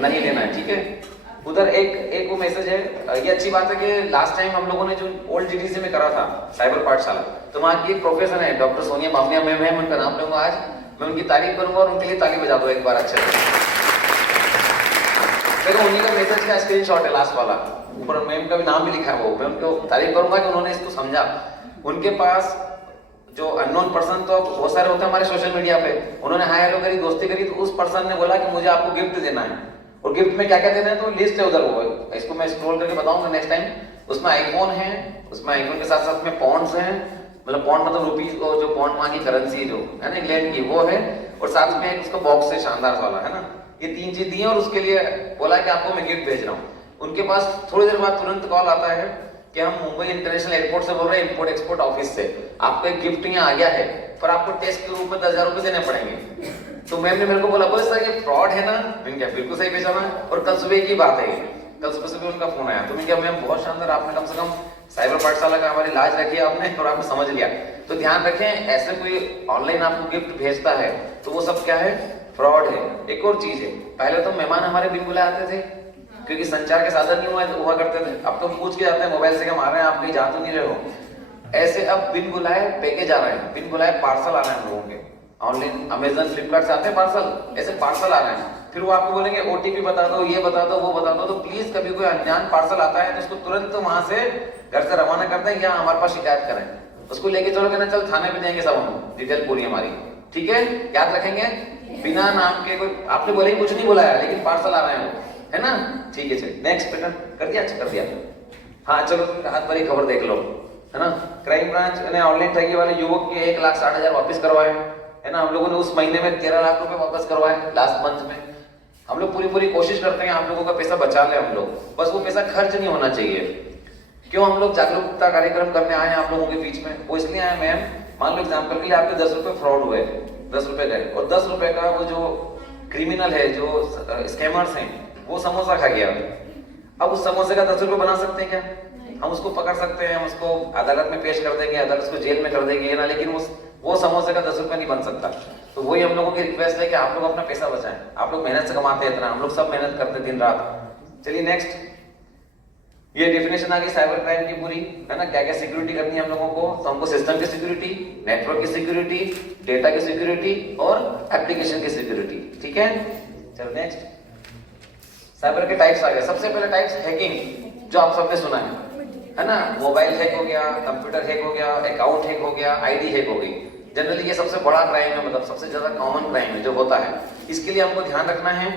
नहीं लेना है, ठीक है। उधर एक वो मैसेज है, ये अच्छी बात है कि लास्ट टाइम हम लोगों ने जो ओल्ड जीडीसी में करा था साइबर पाठशाला, तो वहाँ की एक प्रोफेसर है डॉक्टर सोनिया बामनिया मैम है, मैं उनका नाम लूंगा आज, मैं उनकी तारीफ करूंगा और उनके लिए ताली बजा दो एक बार अच्छे से। देखो उन्हीं का मैसेज का स्क्रीनशॉट है लास्ट वाला, ऊपर मैम का भी नाम भी लिखा है, वो मैं उनको तारीफ करूंगा कि उन्होंने इसको समझा। उनके पास जो अननोन पर्सन तो बहुत सारे होते हैं हमारे सोशल मीडिया पे, उन्होंने हाय हेलो करी, दोस्ती करी, तो उस पर्सन ने बोला कि मुझे आपको गिफ्ट देना है, और गिफ्ट में क्या क्या देना है तो लिस्ट है उधर, वो इसको मैं स्क्रॉल करके बताऊंगा नेक्स्ट टाइम। उसमें आईफोन है, उसमें आईफोन के साथ साथ में पॉन्ड्स हैं, मतलब पॉन्ड मतलब रुपीज को जो पॉन्ड वहां की करेंसी जो है ना इंग्लैंड की वो है, और साथ में एक उसका बॉक्स है शानदार वाला, है ना। ये 3 चीज दी है और उसके लिए बोला कि आपको मैं गिफ्ट भेज रहा हूँ। उनके पास थोड़ी देर बाद तुरंत कॉल आता है कि हम मुंबई इंटरनेशनल एयरपोर्ट से बोल रहे हैं, इंपोर्ट एक्सपोर्ट ऑफिस से, आपका एक गिफ्ट यहाँ आ गया है, पर आपको टेस्ट के रूप में 10,000 रुपए देने पड़ेंगे। तो मैम ने मेरे को बोला सर ये फ्रॉड है ना, मैंने क्या बिल्कुल सही पहचाना, और कल सुबह की बात है, कल सुबह उनका फोन आया, तो मैं क्या मैम बहुत शानदार, आपने कम से कम साइबर पाठशाला का हमारी लाज रखी है आपने, और आपने समझ लिया। तो ध्यान रखें, ऐसे कोई ऑनलाइन आपको गिफ्ट भेजता है तो वो सब क्या है, फ्रॉड है। एक और चीज है, पहले तो मेहमान हमारे बिन बुलाए आते थे, क्योंकि संचार के साधन नहीं हुआ करते थे, अब तो पूछ के जाते हैं मोबाइल से कि हम आ रहे हैं, आप कहीं जा तो नहीं रहे हो। ऐसे अब बिन बुलाए पैकेज आ रहे हैं, बिन बुलाए पार्सल आ रहे हैं लोगों के, ऑनलाइन अमेजन फ्लिपकार्ट से आते हैं पार्सल, ऐसे पार्सल आ रहे हैं, फिर वो आपको बोलेंगे ओटीपी बता दो, ये बता दो, वो बता दो। तो प्लीज कभी कोई अनजान पार्सल आता है तो उसको तुरंत वहां से घर से रवाना करते हैं, यहाँ हमारे पास शिकायत करें, उसको लेके चलो कहना चल थाने पे देंगे सब हम, डिटेल पूरी हमारी, ठीक है। याद रखेंगे, बिना नाम के कोई आपने बोले कुछ नहीं बुलाया, लेकिन पार्सल आ रहे हैं, है ना, ठीक है। चलिए नेक्स्ट पैटर्न कर दिया, अच्छा कर दिया। हाँ चलो रात भरी खबर देख लो, है ना। क्राइम ब्रांच ने ऑनलाइन ठगी वाले युवक के 1,60,000 वापस करवाए, है ना। हम लोगों ने उस महीने में 13 लाख रुपए वापस करवाए लास्ट मंथ में। हम लोग पूरी कोशिश करते हैं आप लोगों का पैसा बचा ले हम लोग, बस वो पैसा खर्च नहीं होना चाहिए। क्यों हम लोग जागरूकता कार्यक्रम करने आए हैं आप लोगों के बीच में, वो इसलिए आए मैम मान लो एग्जाम्पल के लिए आपके 10 रुपए फ्रॉड हुए, 10 रुपए गए, और 10 रुपए का वो जो क्रिमिनल है, जो स्कैमर्स हैं, वो समोसा खा गया। अब उस समोसे का 10 रुपए बना सकते हैं क्या? हम उसको पकड़ सकते हैं, हम उसको अदालत में पेश कर देंगे, अदालत उसको जेल में कर देंगे ना, लेकिन वो समोसे का 10 रुपए नहीं बन सकता। तो वही हम लोगों की रिक्वेस्ट है कि आप लोग अपना पैसा बचाएं। आप लोग मेहनत से कमाते हैं इतना, हम लोग सब मेहनत करते हैं दिन रात। चलिए नेक्स्ट, ये डेफिनेशन आ गई साइबर क्राइम की पूरी, है ना। क्या क्या सिक्योरिटी करनी है हम लोगों को? तो हमको सिस्टम की सिक्योरिटी, नेटवर्क की सिक्योरिटी, डेटा की सिक्योरिटी और एप्लीकेशन की सिक्योरिटी, ठीक है। चलो नेक्स्ट, साइबर के टाइप्स आ गए। सबसे पहले टाइप्स हैकिंग, जो आप सबने सुना है ना। मोबाइल हैक हो गया, कंप्यूटर हैक हो गया, अकाउंट हैक हो गया, आईडी हैक हो गई। जनरली ये सबसे बड़ा क्राइम है, मतलब सबसे ज्यादा कॉमन क्राइम है जो होता है। इसके लिए हमको ध्यान रखना है,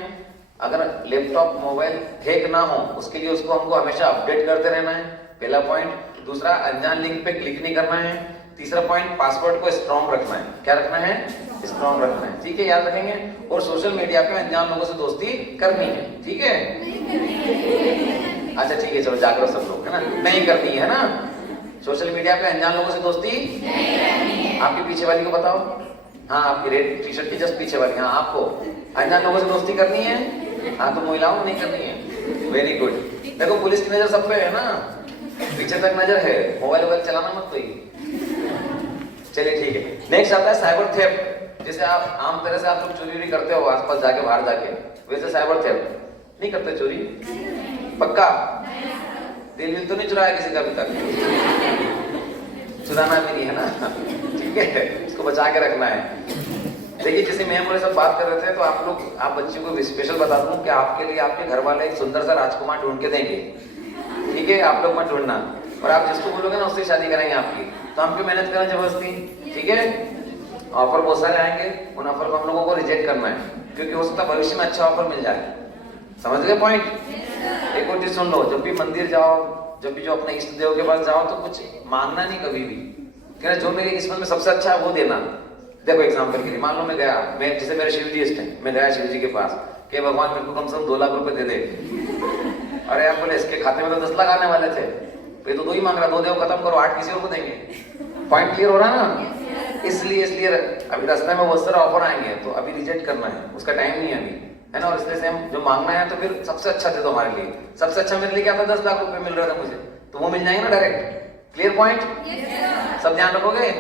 अगर लैपटॉप मोबाइल हैक ना हो उसके लिए उसको हमको हमेशा अपडेट करते रहना है, पहला पॉइंट। दूसरा, अनजान लिंक पे क्लिक नहीं करना है। तीसरा पॉइंट, पासवर्ड को स्ट्रॉन्ग रखना है। क्या रखना है? स्ट्रॉन्ग रखना है, ठीक है, याद रखेंगे। और सोशल मीडिया पे अनजान लोगों से दोस्ती करनी है, ठीक है। अच्छा ठीक है, चलो जागरूक सब लोग, है ना, नहीं करनी है ना। सोशल मीडिया पे अनजान लोगों से दोस्ती नहीं करनी है। आपके पीछे वाली को बताओ, हाँ आपकी रेड टी शर्ट की जस्ट पीछे वाली, हाँ आपको अनजान लोगों से दोस्ती करनी है। हाँ तो महिलाओं को नहीं करनी है, वेरी गुड। देखो पुलिस की नजर सब पे है ना, पीछे तक नजर है, मोबाइल वोबाइल चलाना मत कोई। चलिए ठीक है, नेक्स्ट आता है साइबर थेफ्ट। जैसे आप आम तरह से आप लोग चोरी करते हो आसपास जाके, बाहर जाके, वैसे साइबर थेफ्ट नहीं करते चोरी? पक्का? दिल तो नहीं चुराया किसी का अभी तक? चुराना भी नहीं है ना, ठीक है, इसको बचा के रखना है। देखिए जैसे मैं बोले सब बात कर रहे थे, तो आप बच्चियों को स्पेशल बता दूं कि आपके लिए आपके घर वाले एक सुंदर सा राजकुमार ढूंढ के देंगे, ठीक है, आप लोग मत ढूंढना। और आप जिसको बोलोगे ना उससे शादी कराएंगे आपकी, तो हम क्यों मेहनत करें जबरदस्ती, ठीक है। ऑफर बहुत सारे आएंगे, उन ऑफर को हम लोगों को रिजेक्ट करना है, क्योंकि हो सकता है भविष्य में अच्छा ऑफर मिल जाए। समझ गए पॉइंट? एक और चीज सुन लो, जब भी मंदिर जाओ, जब भी जो अपने इष्ट देव के पास जाओ, तो कुछ मांगना नहीं कभी भी, कहना जो मेरी किस्मत में सबसे अच्छा है वो देना। देखो एग्जाम्पल के लिए, मान लो मैं गया, मैं जैसे मेरे शिव जी इष्ट है, मैं गया शिव जी के पास कि भगवान मेरे को कम से कम 2 लाख रुपए दे दे। अरे आप बोले इसके खाते में तो 10 लाख आने वाले थे, तो ये तो 2 ही मांग रहा, 2 देव खत्म करो, 8 किसी और को देंगे। पॉइंट क्लियर हो रहा है ना? इसलिए अभी रास्ते में बहुत सारे ऑफर आएंगे, तो अभी रिजेक्ट करना है, उसका टाइम नहीं है अभी, है ना। और इसलिए से हम जो मांगना है तो फिर सबसे अच्छा दे दो हमारे लिए। सबसे अच्छा मेरे लिए क्या था, 10 लाख रुपए मिल रहे थे मुझे, तो वो मिल जाएंगे ना डायरेक्ट। Clear point? सब ध्यान रखोगे?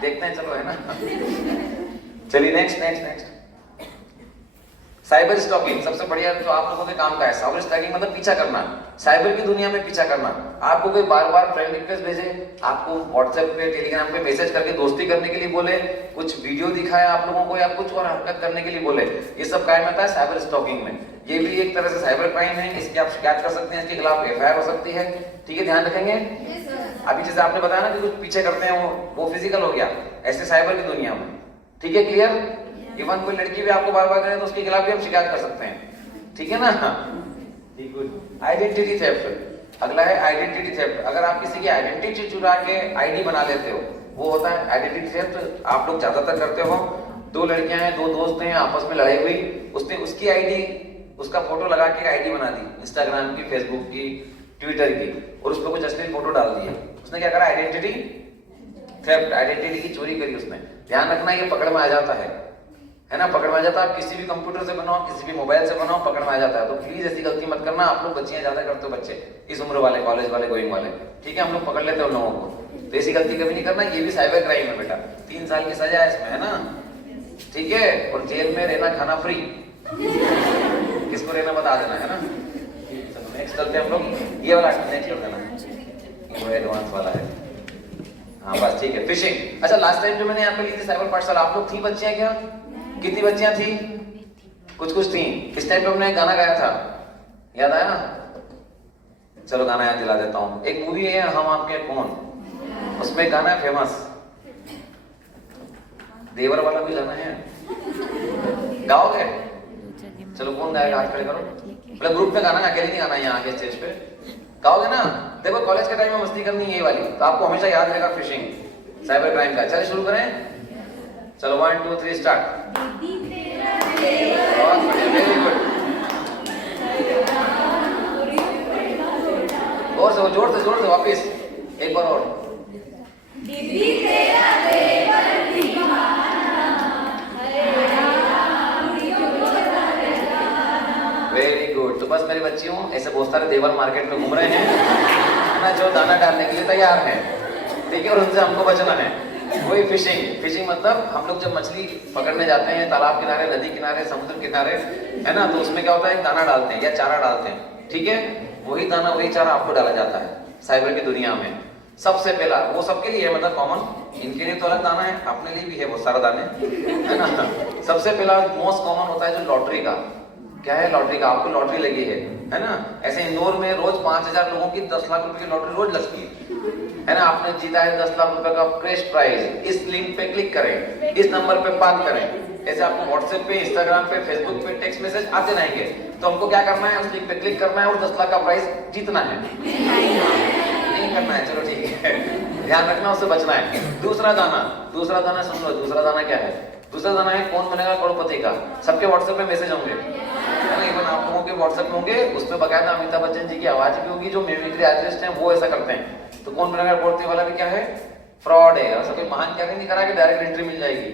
देखते हैं, चलो, है ना। चलिए नेक्स्ट साइबर स्टॉकिंग। सबसे बढ़िया जो आप लोगों के काम का है, साइबर स्टॉकिंग मतलब पीछा करना, साइबर की दुनिया में पीछा करना। आपको कोई बार बार फ्रेंड रिक्वेस्ट भेजे, आपको व्हाट्सएप पे, टेलीग्राम पे मैसेज करके दोस्ती करने के लिए बोले, कुछ वीडियो दिखाए आप लोगों को, या कुछ और हरकत करने के लिए बोले, ये सब क्राइम आता है साइबर स्टॉकिंग में। ये भी एक तरह से साइबर क्राइम है, इसकी आप शिकायत कर सकते हैं, इसके खिलाफ FIR हो सकती है, ठीक है, ध्यान रखेंगे। अभी जैसे आपने बताया ना कि कुछ पीछे करते हैं, वो फिजिकल हो गया, ऐसे साइबर की दुनिया में, ठीक है, क्लियर। इवन कोई लड़की भी आपको बार बार करे तो उसके खिलाफ भी हम शिकायत कर सकते हैं, ठीक है ना। आइडेंटिटी थेफ्ट, अगला है आइडेंटिटी थेफ्ट। अगर आप किसी की आइडेंटिटी चुरा के आईडी बना लेते हो, वो होता है आइडेंटिटी थेफ्ट। आप लोग ज्यादातर करते हो, 2 लड़कियां हैं, 2 दोस्त हैं, आपस में लड़ाई हुई, उसने उसकी आईडी, उसका फोटो लगा के आईडी बना दी, इंस्टाग्राम की, फेसबुक की, ट्विटर की, और उस पर कुछ अश्लील फोटो डाल दिया। उसने क्या करा, आइडेंटिटी थेफ्ट, आइडेंटिटी की चोरी करी उसने। ध्यान रखना ये पकड़ में आ जाता है ना, पकड़ में आ जाता है। आप किसी भी कंप्यूटर से बनाओ, किसी भी मोबाइल से बनाओ, पकड़ में आ जाता है। तो प्लीज ऐसी गलती मत करना। आप लोग बच्चियां ज्यादा करते हो, बच्चे इस उम्र वाले, कॉलेज वाले, गोइंग वाले, ठीक है, हम लोग पकड़ लेते हैं उन लोगों को, तो ऐसी गलती कभी नहीं करना। ये भी साइबर क्राइम है बेटा, 3 साल की सजा है इसमें, है ना, ठीक है, और जेल में रहना खाना फ्री, किसको रहना बता देना, है ना। चलो नेक्स्ट चलते हैं हम लोग, ये वाला नेक्स्ट कर देना, वो एडवांस वाला है, हाँ बस ठीक है। फिशिंग, अच्छा लास्ट टाइम जो मैंने यहाँ पे ली थी साइबर पाठशाला, आप लोग थी बच्चियां क्या? कितनी बच्चियां थी? कुछ थी। इस टाइम पे हमने एक गाना गाया था, याद आया? चलो गाना याद दिला देता हूँ। एक मूवी है हम आपके कौन, उसमें गाना है फेमस, देवर वाला भी गाना है, गाओगे? चलो कौन गाएगा, हाथ खड़े करो। मतलब ग्रुप में गाना, अकेले नहीं गाना, यहाँ आके स्टेज पे गाओगे ना। देखो कॉलेज के टाइम में मस्ती करनी है ये वाली, तो आपको हमेशा याद रहेगा फिशिंग, साइबर क्राइम का। चलिए शुरू करें, चलो 1 2 3 स्टार्ट। बहुत बढ़िया, वेरी गुड। और जोर से वापिस एक बार और। बस मेरी बच्ची हूँ, ऐसे बहुत सारे देवर मार्केट में घूम रहे हैं, है ना, जो दाना डालने के लिए तैयार हैं, ठीक है, और उनसे हमको बचना है। वही फिशिंग मतलब हम लोग जब मछली पकड़ने जाते हैं तालाब किनारे, नदी किनारे, समुद्र किनारे, है ना, तो उसमें क्या होता है, दाना डालते हैं या चारा डालते हैं, ठीक है, वही दाना वही चारा आपको डाला जाता है साइबर की दुनिया में। सबसे पहला वो सबके लिए है, मतलब कॉमन, इनके लिए तो अलग दाना है, अपने लिए भी है बहुत सारा दाने, है ना। सबसे पहला मोस्ट कॉमन होता है जो लॉटरी का। क्या है लॉटरी का? आपको लॉटरी लगी है ना। ऐसे इंदौर में रोज 5,000 लोगों की 10 लाख रुपए की लॉटरी रोज लगती है ना। आपने जीता है 10 लाख रुपए का कैश प्राइज, इस लिंक पे क्लिक करें, इस नंबर पे बात करें। ऐसे आपको व्हाट्सएप पे, इंस्टाग्राम पे, फेसबुक पे टेक्स्ट मैसेज आते रहेंगे, तो हमको क्या करना है, उस लिंक पे क्लिक करना है और 10 लाख का प्राइज जीतना है। नहीं करना है, चलो ठीक है, ध्यान रखना, उससे बचना है। दूसरा दाना सुन लो, दूसरा दाना क्या है? दूसरा दाना है कौन बनेगा करोड़पति का। सबके व्हाट्सएप में मैसेज होंगे, इवन आप लोगों के व्हाट्सएप में होंगे, उस पर बकायदा अमिताभ बच्चन जी की आवाज भी होगी, जो मिमिक्री आर्टिस्ट हैं वो ऐसा करते हैं। तो कौन बनेगा करोड़पति वाला भी क्या है, फ्रॉड है। ऐसा कोई महान क्या नहीं करा कि डायरेक्ट एंट्री मिल जाएगी,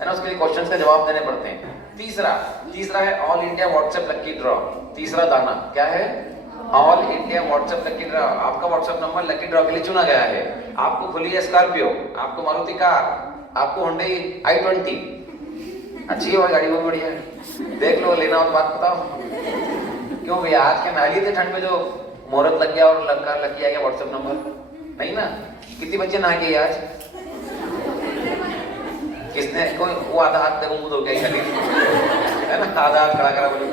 है ना, उसके लिए क्वेश्चंस का जवाब देने पड़ते हैं। तीसरा है all India WhatsApp lucky draw. तीसरा दाना क्या है? All India WhatsApp lucky draw. आपका व्हाट्सएप नंबर लकी ड्रॉ के लिए चुना गया है। आपको खुली है स्कॉर्पियो, आपको मारुति कार, आपको Hyundai i20, अच्छी है गाड़ी, बहुत बढ़िया है, देख लो, लेना हो तो बात बताओ। क्यों भैया, आज के नहा लिए थे ठंड में, जो मुहूर्त लग गया और लकी आ गया व्हाट्सएप नंबर, नहीं ना। कितनी बच्चे नहा गए आज? किसने? कोई वो आधा हाथ देखो मुंह धो के खाली, है ना, आधा हाथ खड़ा करा, बोलो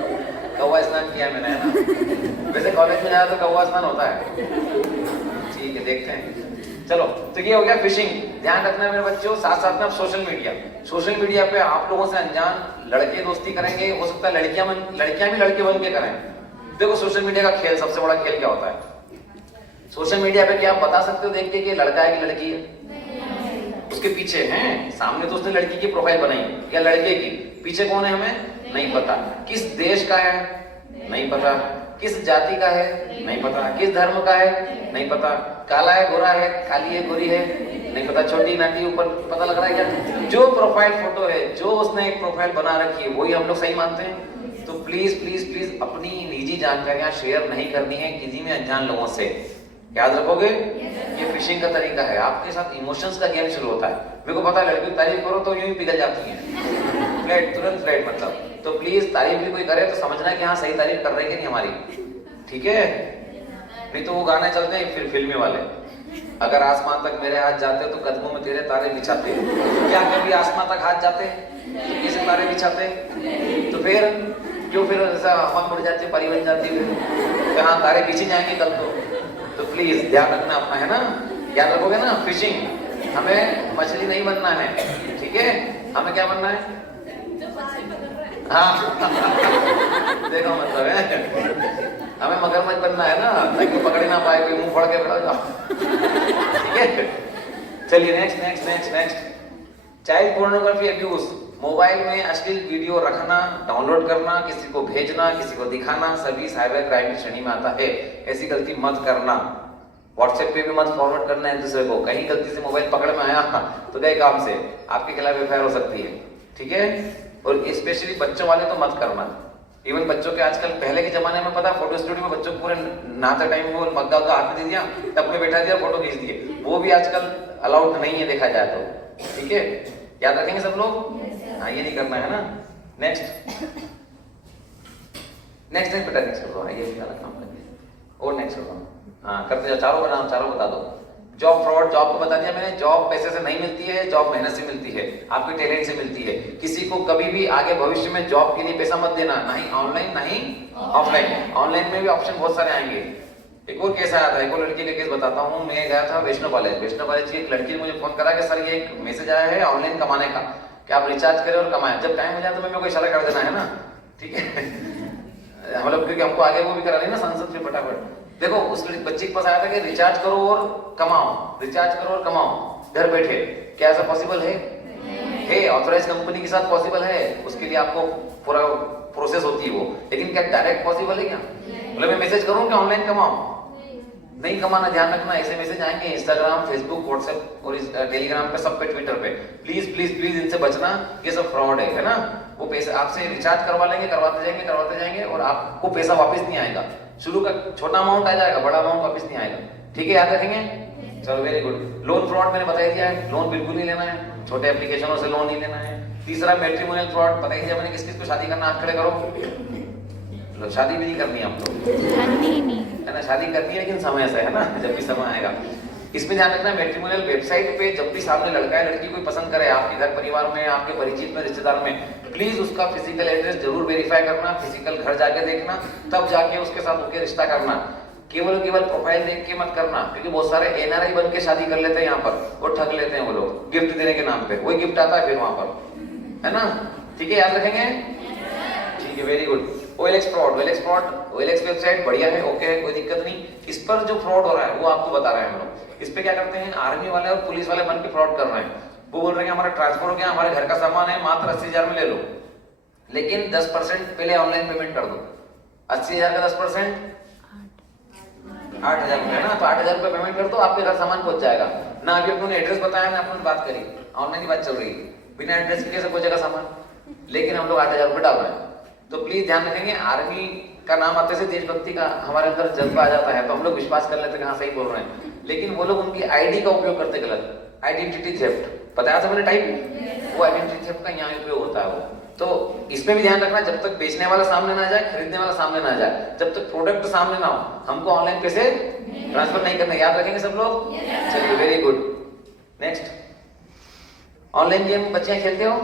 कौवा स्नान किया मैंने, है ना। वैसे कॉलेज में जाया तो कौवा स्नान होता है, ठीक है, देखते हैं। चलो, तो ये हो गया फिशिंग। ध्यान रखना है मेरे बच्चों। साथ साथ में आप सोशल मीडिया पे आप लोगों से अनजान लड़के दोस्ती करेंगे, हो सकता है लड़कियां भी लड़के बन के करें। देखो सोशल मीडिया का खेल, सबसे बड़ा खेल क्या होता है? सोशल मीडिया पे क्या आप बता सकते हो देख के कि लड़का है कि लड़की है? उसके पीछे हैं, सामने तो उसने लड़की की प्रोफाइल बनाई या लड़के की, पीछे कौन है हमें नहीं पता। किस देश का है नहीं पता, किस जाति का है नहीं पता, किस धर्म का है नहीं पता, काला है गोरा है, काली है गोरी है नहीं पता, छोटी नाटी ऊपर पता लग रहा है क्या? जो प्रोफाइल फोटो है, जो उसने एक प्रोफाइल बना रखी है, वही हम लोग सही मानते हैं। तो प्लीज प्लीज प्लीज अपनी निजी जानकारियां शेयर नहीं करनी है किसी में अनजान लोगों से। याद रखोगे? ये फिशिंग का तरीका है। आपके साथ इमोशंस का गेम शुरू होता है। मेरे को पता है लड़की तारीफ करो तो यूं ही पिघल जाती है, फ्लैट, तुरंत फ्लैट मतलब। तो प्लीज तारीफ भी कोई करे तो समझना कि हाँ सही तारीफ कर रहे हैं कि नहीं हमारी, ठीक है। नहीं तो वो गाने चलते हैं फिर फिल्मी वाले, अगर आसमान तक मेरे हाथ जाते तो कदमों में तेरे तारे बिछाते। क्या कभी आसमान तक हाथ जाते तो किसे तारे बिछाते? तो फिर क्यों फिर ऐसा हवा मुड़ जाती है, परी बन जाती है, कहाँ तारे पीछे जाएंगे कल तो प्लीज ध्यान रखना अपना, है ना। याद रखोगे ना, फिशिंग, हमें मछली नहीं बनना है, ठीक है। हमें क्या बनना है? हाँ देखो मतलब है, हमें मगरमच्छ बनना है ना, ताकि पकड़ ना पाए कोई, मुंह फोड़ के खड़ा जाओ, ठीक है। चलिए next. Child pornography abuse. Mobile में अश्लील वीडियो रखना, डाउनलोड करना, किसी को भेजना, किसी को दिखाना, सभी साइबर क्राइम की श्रेणी में आता है। ऐसी गलती मत करना। व्हाट्सएप पे भी मत फॉरवर्ड करना है दूसरे को। कहीं गलती से मोबाइल पकड़ में आया तो गए काम से, आपके खिलाफ एफआईआर हो सकती है, ठीक है। और स्पेशली बच्चों वाले तो मत करना। इवन बच्चों के आजकल, पहले के जमाने में पता फोटो स्टूडियो में बच्चों को पूरे नहाते टाइम वो मग्गा उग्गा हाथ में दे दिया, टब में बैठा दिया, फोटो खींच दिए, वो भी आजकल अलाउड नहीं है देखा जाए तो, ठीक है। याद रखेंगे सब लोग? हाँ, ये नहीं करना है ना। नेक्स्ट बेटा, नेक्स्ट करो। ये वाला काम करिए और नेक्स्ट करो। हाँ करते जाओ, चारों बता दो। जॉब फ्रॉड, जॉब को बता दिया मैंने। जॉब पैसे से नहीं मिलती है, जॉब मेहनत से मिलती है, आपके टैलेंट से मिलती है। किसी को कभी भी आगे भविष्य में जॉब के लिए पैसा मत देना, नहीं ऑनलाइन नहीं ऑफलाइन। ऑनलाइन में भी ऑप्शन बहुत सारे आएंगे। एक और केस आया था, एक और लड़की का केस बताता हूँ। मैं गया था वैष्णो कॉलेज की एक लड़की ने मुझे फोन करा कि सर ये एक मैसेज आया है ऑनलाइन कमाने का, कि आप रिचार्ज करें और कमाएं। जब टाइम हो जाए तो मेरे को इशारा कर देना, है ना, ठीक है। मतलब क्योंकि हमको आगे वो भी करा नहीं ना सांसद से फटाफट। देखो उस बच्चे के पास आया था कि रिचार्ज करो और कमाओ घर बैठे। क्या ऐसा पॉसिबल है? ऑथराइज कंपनी के साथ पॉसिबल है, उसके लिए आपको पूरा प्रोसेस होती है वो। लेकिन क्या डायरेक्ट पॉसिबल है क्या? मतलब मैं मैसेज करूं कि ऑनलाइन कमाओ? नहीं कमाना, ध्यान रखना। ऐसे मैसेज आएंगे इंस्टाग्राम, फेसबुक, व्हाट्सएप और टेलीग्राम पे, सब पे, ट्विटर पे। प्लीज प्लीज प्लीज इनसे बचना, ये सब फ्रॉड है ना। वो पैसे आपसे रिचार्ज करवा लेंगे, करवाते जाएंगे और आपको पैसा वापस नहीं आएगा। शुरू का छोटा अमाउंट आ जाएगा, बड़ा अमाउंट वापस नहीं आएगा। ठीक है, याद रखेंगे। चलो वेरी गुड। लोन फ्रॉड मैंने बता दिया है, लोन बिल्कुल नहीं लेना है, छोटे एप्लीकेशनों से लोन नहीं लेना है। तीसरा मैट्रिमोनियल फ्रॉड, बता दिया मैंने, किस किस को शादी करना, हाथ खड़े करो। शादी भी नहीं करनी आपको, है ना, शादी करनी है लेकिन समय से, है ना, जब भी समय आएगा। इसमें ध्यान रखना, मैट्रिमोनियल वेबसाइट पे जब भी सामने लड़का है लड़की कोई पसंद करे, आपके घर परिवार में, आपके परिचित में, रिश्तेदार में, प्लीज उसका फिजिकल एड्रेस जरूर वेरीफाई करना, फिजिकल घर जाके देखना, तब जाके उसके साथ होकर रिश्ता करना। केवल प्रोफाइल देख के मत करना, क्योंकि बहुत सारे एनआरआई बन के शादी कर लेते हैं यहाँ पर, वो ठग लेते हैं वो लोग गिफ्ट देने के नाम पे, वही गिफ्ट आता है फिर वहां पर, है ना। ठीक है, याद रखेंगे। ठीक है, very good. OLX fraud, OLX website बढ़िया है, ओके, कोई दिक्कत नहीं। इस पर जो फ्रॉड हो रहा है वो आपको बता रहे हैं हम लोग। इस पे क्या करते हैं, आर्मी वाले और पुलिस वाले बन के फ्रॉड कर रहे हैं। वो बोल रहे हैं हमारा ट्रांसफर हो गया, हमारे घर का सामान है, मात्र 80,000 में ले लो, लेकिन 10% पहले ऑनलाइन पेमेंट कर दो। 80,000 का 10% 8,000 रुपये ना, तो 8,000 रुपये पेमेंट कर दो, आपके घर सामान पहुंच जाएगा ना। अभी अपने एड्रेस बताया ना, अपने बात करी, ऑनलाइन की बात चल रही है, बिना एड्रेस के कैसे पहुंचेगा सामान, लेकिन हम लोग 8,000 रुपये डाल रहे हैं। तो प्लीज ध्यान रखेंगे, आर्मी का नाम आते से देशभक्ति का हमारे अंदर जज्बा आ जाता है, तो हम लोग विश्वास कर लेते हैं हाँ सही बोल रहे हैं, लेकिन वो लोग उनकी आईडी का उपयोग करते गलत, आइडेंटिटी थेफ्ट, बताया था मैंने टाइप, वो आइडेंटिटी थेफ्ट का यहाँ उपयोग होता है वो। तो इसमें भी ध्यान रखना, जब तक बेचने वाला सामने ना जाए, खरीदने वाला सामने ना जाए, जब तक प्रोडक्ट सामने ना हो, हमको ऑनलाइन पैसे ट्रांसफर नहीं करना। याद रखेंगे सब लोग। चलिए, very good. Next, online game बच्चे खेलते हो?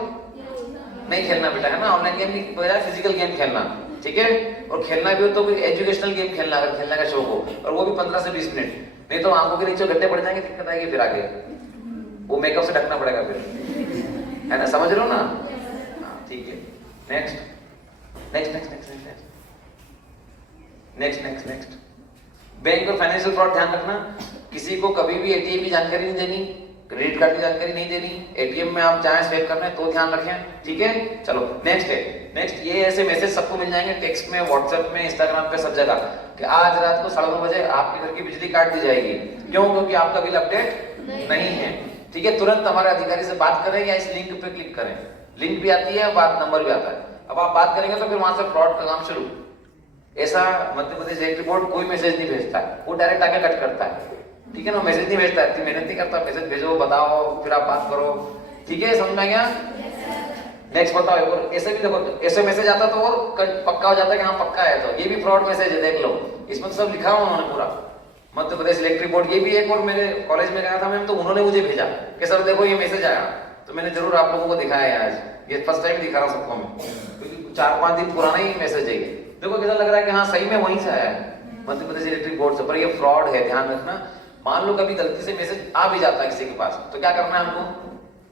नहीं खेलना बेटा, है ना। ऑनलाइन गेम की बजाय फिजिकल गेम खेलना, ठीक है। और खेलना भी हो तो कोई एजुकेशनल गेम खेलना, अगर खेलने का शौक हो, और वो भी 15 से 20 मिनट, नहीं तो आंखों के नीचे गड्ढे पड़ जाएंगे, दिक्कत आएगी फिर आगे, वो मेकअप से ढकना पड़ेगा फिर, है ना, समझ रहे हो ना। ठीक है, next next next next next next next bank और फाइनेंशियल फ्रॉड, ध्यान रखना, किसी को कभी भी एटीएम की जानकारी नहीं देनी, क्रेडिट कार्ड की जानकारी नहीं देनी। एटीएम में आप चाहे स्वेप करना है तो ध्यान रखें, ठीक है। चलो नेक्स्ट है, नेक्स्ट ये ऐसे मैसेज सबको मिल जाएंगे, टेक्स्ट में, व्हाट्सएप में, इंस्टाग्राम पे, सब जगह, कि आज रात को 9:30 बजे आपके घर की बिजली काट दी जाएगी। क्यों? क्योंकि आपका बिल अपडेट नहीं है, ठीक है। तुरंत हमारे अधिकारी से बात करें या इस लिंक पे क्लिक करें, लिंक भी आती है, बात नंबर भी आता है। अब आप बात करेंगे तो फिर वहां से फ्रॉड का काम शुरू। ऐसा मध्य प्रदेश इलेक्ट्रिक बोर्ड कोई मैसेज नहीं भेजता है, वो डायरेक्ट आके कट करता है, ठीक है ना। मैसेज नहीं भेजता है, मेहनत नहीं करता, मैसेज भेजो, बताओ, फिर आप बात करो, ठीक है, समझ में आ गया। नेक्स्ट बताओ, और ऐसे भी देखो, ऐसे मैसेज आता तो और पक्का हो जाता है कि हाँ पक्का है, तो ये भी फ्रॉड मैसेज है, देख लो, इसमें तो सब लिखा हुआ उन्होंने पूरा, मध्य प्रदेश इलेक्ट्रिक बोर्ड। ये भी एक और मेरे कॉलेज में गया था मैम, तो उन्होंने मुझे भेजा कि सर देखो ये मैसेज आया, तो मैंने जरूर आप लोगों को दिखाया है आज, ये फर्स्ट टाइम दिखा रहा हूँ सबको मैं, क्योंकि 4-5 दिन पुराना ही मैसेज है। देखो कैसा लग रहा है कि हाँ सही में वहीं से आया है, मध्य प्रदेश इलेक्ट्रिक बोर्ड से, पर ये फ्रॉड है, ध्यान रखना। मान लो कभी गलती से मैसेज आ भी जाता है किसी के पास, तो क्या करना है हमको,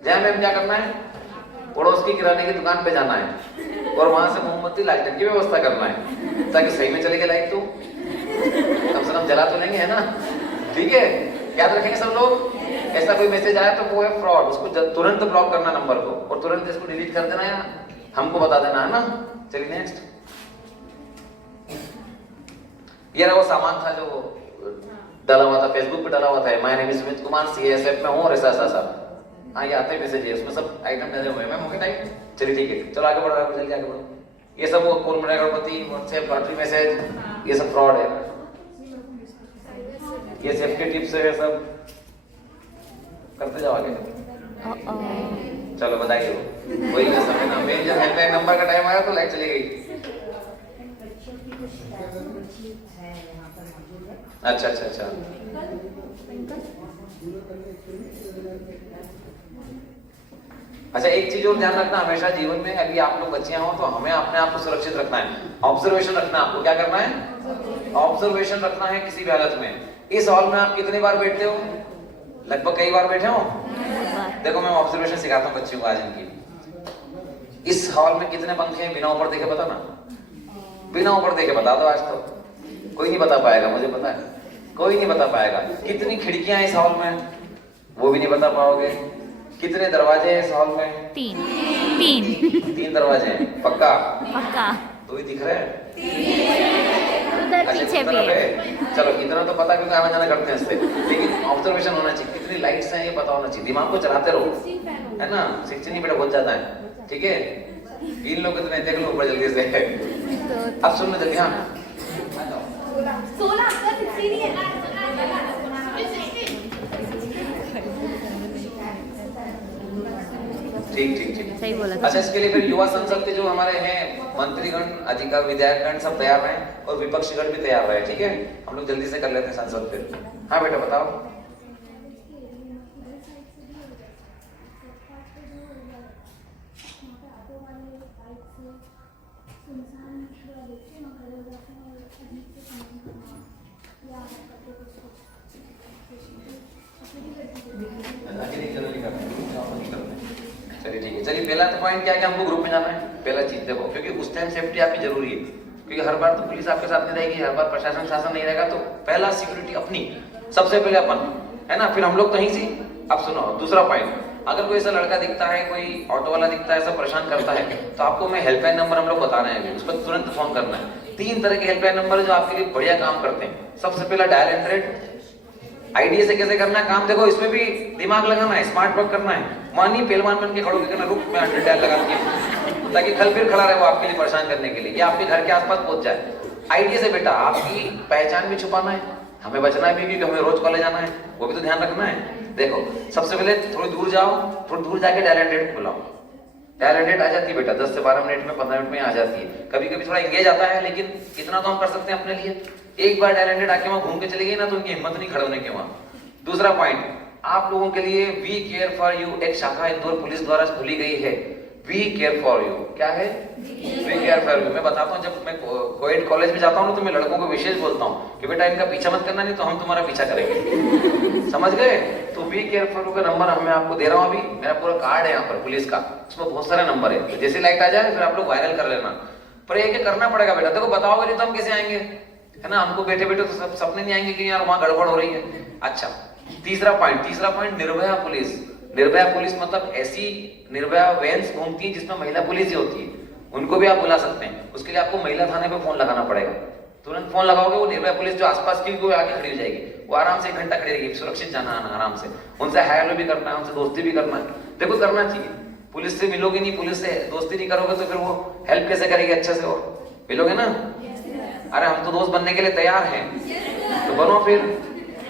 जय मैम, क्या करना है, पड़ोस की किराने की दुकान पे जाना है और वहां से मोमबत्ती लालटेन की व्यवस्था करना है, ताकि सही में चलेगी लाइट, तो कम से कम जला तो लेंगे, है ना, ठीक है। याद रखेंगे सब लोग, ऐसा कोई मैसेज आया तो वो है फ्रॉड, उसको तुरंत ब्लॉक करना नंबर को, और तुरंत इसको डिलीट कर देना या हमको बता देना, है ना। चलिए नेक्स्ट, ये रहा वो सामान था जो डाला हुआ था, फेसबुक पे डाला हुआ था, my name is Sumit Kumar, CSF में हूँ और ऐसा ऐसा सब, हाँ ये आते मैसेज है, उसमें सब आइटम डाले हुए हैं मैम, ओके टाइप। चलिए ठीक है, चलो आगे बढ़ रहा है, जल्दी आगे बढ़ो। ये सब वो कौन बनेगा गणपति, व्हाट्सएप, लॉटरी मैसेज, ये सब फ्रॉड है, ये सेफ्टी टिप्स है, सब करते जाओ आगे। चलो बताइए, वही समय ना, मेरी जब हेल्पलाइन नंबर का टाइम आया तो लाइट चली गई। अच्छा अच्छा अच्छा, अच्छा एक चीज और ध्यान रखना, हमेशा जीवन में, अभी आप लोग बच्चे हो तो हमें अपने आप को सुरक्षित रखना है, ऑब्जर्वेशन रखना है, आपको क्या करना है, ऑब्जर्वेशन रखना है किसी भी हालत में। इस हॉल में आप कितनी बार बैठते हो, लगभग कई बार बैठे हो। देखो मैं ऑब्जर्वेशन सिखाता हूँ बच्चों को आज इनकी। इस हॉल में कितने पंखे हैं, बिना ऊपर देखे बता ना, बिना ऊपर देखे बता दो, आज तो कोई नहीं बता पाएगा, मुझे पता है कोई नहीं बता पाएगा। कितनी खिड़कियां हैं इस हॉल में, वो भी नहीं बता पाओगे। कितने दरवाजे हैं इस हॉल में, 3 दरवाजे हैं, पक्का, पक्का, 2 ही दिख रहे हैं। उधर अच्छा, पीछे इस भी तरफ है। चलो इतना तो पता क्योंकि आना जाना करते हैं इससे, लेकिन ऑब्जर्वेशन होना चाहिए कितनी लाइट्स हैं ये पता होना चाहिए, दिमाग को चलाते रहो, है ना। 16 ही बेटा बहुत ज्यादा है, ठीक है। इन लोग कितने देख लो ऊपर जल्दी से। अब सुन लो जल्दी, हाँ 16 आपका 16 ही है ना। ठीक ठीक ठीक। सही बोला था। अच्छा, इसके लिए फिर युवा संसद के जो हमारे हैं मंत्रीगण, अधिकारी, विधायकगण सब तैयार रहें और विपक्षीगण भी तैयार रहे, ठीक है। हम लोग जल्दी से कर लेते हैं संसद फिर। हाँ बेटा बताओ। चलिए ठीक है, चलिए पहला तो पॉइंट क्या है कि हमको ग्रुप में जाना है। पहला चीज देखो, क्योंकि उस टाइम सेफ्टी आपकी जरूरी है, क्योंकि हर बार तो पुलिस आपके साथ नहीं रहेगी, हर बार प्रशासन शासन नहीं रहेगा, तो पहला सिक्योरिटी अपनी, सबसे पहले अपन, है ना, फिर हम लोग कहीं से। अब सुनो दूसरा पॉइंट, अगर कोई ऐसा लड़का दिखता है, कोई ऑटो वाला दिखता है, ऐसा परेशान करता है, तो आपको मैं हेल्पलाइन नंबर हम लोग बता रहे हैं, उस पर तुरंत फोन करना है। 3 तरह के हेल्पलाइन नंबर है जो आपके लिए बढ़िया काम करते हैं। सबसे पहला डायल 100, आइडिया से कैसे करना है काम, देखो इसमें भी दिमाग लगाना है, स्मार्ट वर्क करना है। मानी पहलवान बन के खड़ो के कहना रुक मैं 100 डायल लगा दिया, ताकि कल फिर खड़ा रहे वो आपके लिए परेशान करने के लिए, या आपके घर के आसपास पहुंच जाए। आइडिया से बेटा आपकी पहचान भी छुपाना है, हमें बचना भी, क्योंकि हमें रोज कॉलेज जाना है, वो भी तो ध्यान रखना है। देखो सबसे पहले थोड़ी दूर जाओ, थोड़ी दूर जाके डायल 100 बुलाओ। डायल 100 आ जाती है बेटा 10 से 12 मिनट में, 15 मिनट में आ जाती है। कभी कभी थोड़ा एंगेज आता है, लेकिन इतना तो हम कर सकते हैं अपने लिए। एक बार डायल 100 आके वहां घूम के चली गई ना, तो उनकी हिम्मत नहीं खड़े होने के वहां। दूसरा पॉइंट आप लोगों के लिए, वी केयर फॉर यू एक शाखा इंदौर पुलिस द्वारा खुली गई है। वी केयर फॉर यू क्या है? We care for you. मैं बताता हूँ, जब मैं कोएड कॉलेज में जाता हूँ ना, तो मैं लड़कों को विशेष बोलता हूँ कि बेटा इनका पीछा मत करना, नहीं तो हम तुम्हारा पीछा करेंगे। समझ गए? तो वी केयर फॉर यू का नंबर मैं आपको दे रहा हूँ अभी, मेरा पूरा कार्ड है यहाँ पर पुलिस का, उसमें बहुत सारे नंबर है। तो जैसे लाइट आ जाए फिर आप लोग वायरल कर लेना, पर ये करना पड़ेगा बेटा। देखो बताओगे नहीं तो हम कैसे आएंगे, है ना। हमको बैठे बैठे तो सब सपने नहीं आएंगे कि यार वहां गड़बड़ हो रही है। अच्छा तीसरा point Nirbhaya police. Nirbhaya police मतलब ऐसी निर्भया वैन्स घूमती है जिसमें महिला पुलिस ही होती है, उनको भी आप बुला सकते हैं। उसके लिए आपको महिला थाने पे फोन लगाना पड़ेगा। तुरंत फोन लगाओगे, वो निर्भया पुलिस जो आसपास की वो आके खड़ी हो जाएगी, वो आराम से 1 घंटा खड़ी रहेगी, सुरक्षित जाना आना आराम से। उनसे हायर भी करना है, उनसे दोस्ती भी करना है। देखो करना चाहिए, पुलिस से मिलोगे नहीं, पुलिस से दोस्ती नहीं करोगे तो फिर वो हेल्प कैसे करेगी अच्छे से? वो मिलोगे ना। अरे हम तो दोस्त बनने के लिए तैयार हैं, तो बनो फिर,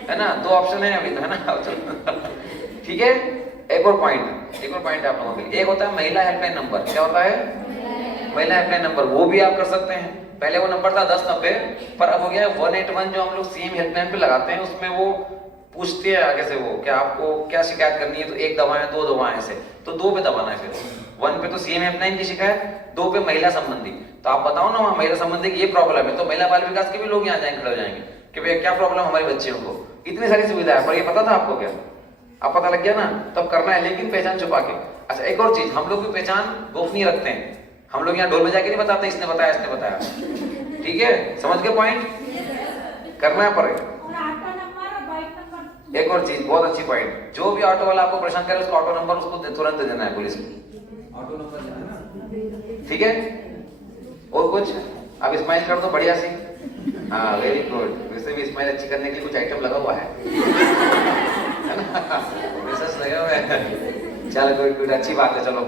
है ना। 2 ऑप्शन है अभी तो, है ना। ठीक है। एक और पॉइंट आप लोगों के लिए, एक होता है महिला हेल्पलाइन नंबर। क्या होता है? महिला हेल्पलाइन नंबर। वो भी आप कर सकते हैं। पहले वो नंबर था 1090, पर अब हो गया 181 जो हम लोग सीएम हेल्पलाइन पे लगाते हैं। उसमें वो पूछते हैं आगे से वो क्या आपको क्या शिकायत करनी है, तो 1 दबाएं 2 दबाएं ऐसे, तो 2 पे दबाना है। फिर 1 पे तो सीएम हेल्पलाइन की शिकायत, 2 पे महिला संबंधी। तो आप बताओ ना वहाँ महिला संबंधी की ये प्रॉब्लम है, तो महिला बाल विकास के भी लोग यहाँ जाएंगे, खड़े हो जाएंगे कि भैया क्या प्रॉब्लम हमारी बच्चियों को। इतनी सारी सुविधा है, पर ये पता था आपको क्या? आप पता लग गया ना, तब करना है, लेकिन पहचान छुपा के। अच्छा एक और चीज, हम लोग भी पहचान गोपनीय रखते हैं। हम लोग यहाँ डोर में जाके नहीं बताते इसने बताया इसने बताया, ठीक है। समझ गए पॉइंट? करना है पर एक और चीज बहुत अच्छी पॉइंट, जो भी ऑटो वाला आपको परेशान करे उसका ऑटो नंबर उसको तुरंत देना है पुलिस को, ऑटो नंबर देना है, ठीक है। और कुछ आप स्माइल कर दो बढ़िया सी। हाँ वेरी गुड। वैसे भी स्माइल अच्छी करने के लिए कुछ आइटम लगा हुआ है ना, रिसर्च लगा हुआ है। चलो गुड, अच्छी बात है। चलो